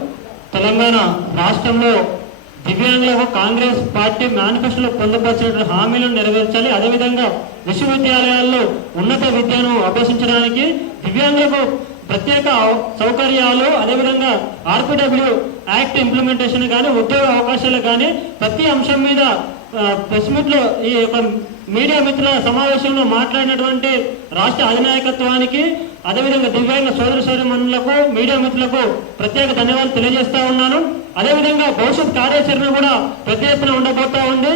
తెలంగాణ రాష్ట్రంలో దివ్యాంగులకు కాంగ్రెస్ పార్టీ మేనిఫెస్టోలో పొందుపరిచిన హామీలను నెరవేర్చాలి. అదేవిధంగా విశ్వవిద్యాలయాల్లో ఉన్నత విద్యను అభ్యసించడానికి దివ్యాంగులకు ప్రత్యేక సౌకర్యాలు, అదేవిధంగా ఆర్పిడబ్ల్యూ యాక్ట్ ఇంప్లిమెంటేషన్ కానీ, ఉద్యోగ అవకాశాలు కానీ ప్రతి అంశం మీద ప్రెస్ మీట్లో ఈ యొక్క మీడియా మిత్రుల సమావేశంలో మాట్లాడినటువంటి రాష్ట్ర అధినాయకత్వానికి, అదేవిధంగా దివ్యాంగ సోదర సోదరీమణులకు, మీడియా మిత్రులకు ప్రత్యేక ధన్యవాదాలు తెలియజేస్తా ఉన్నాను. అదేవిధంగా భవిష్యత్ కార్యాచరణ కూడా పెద్ద ఎత్తున ఉండబోతా ఉంది.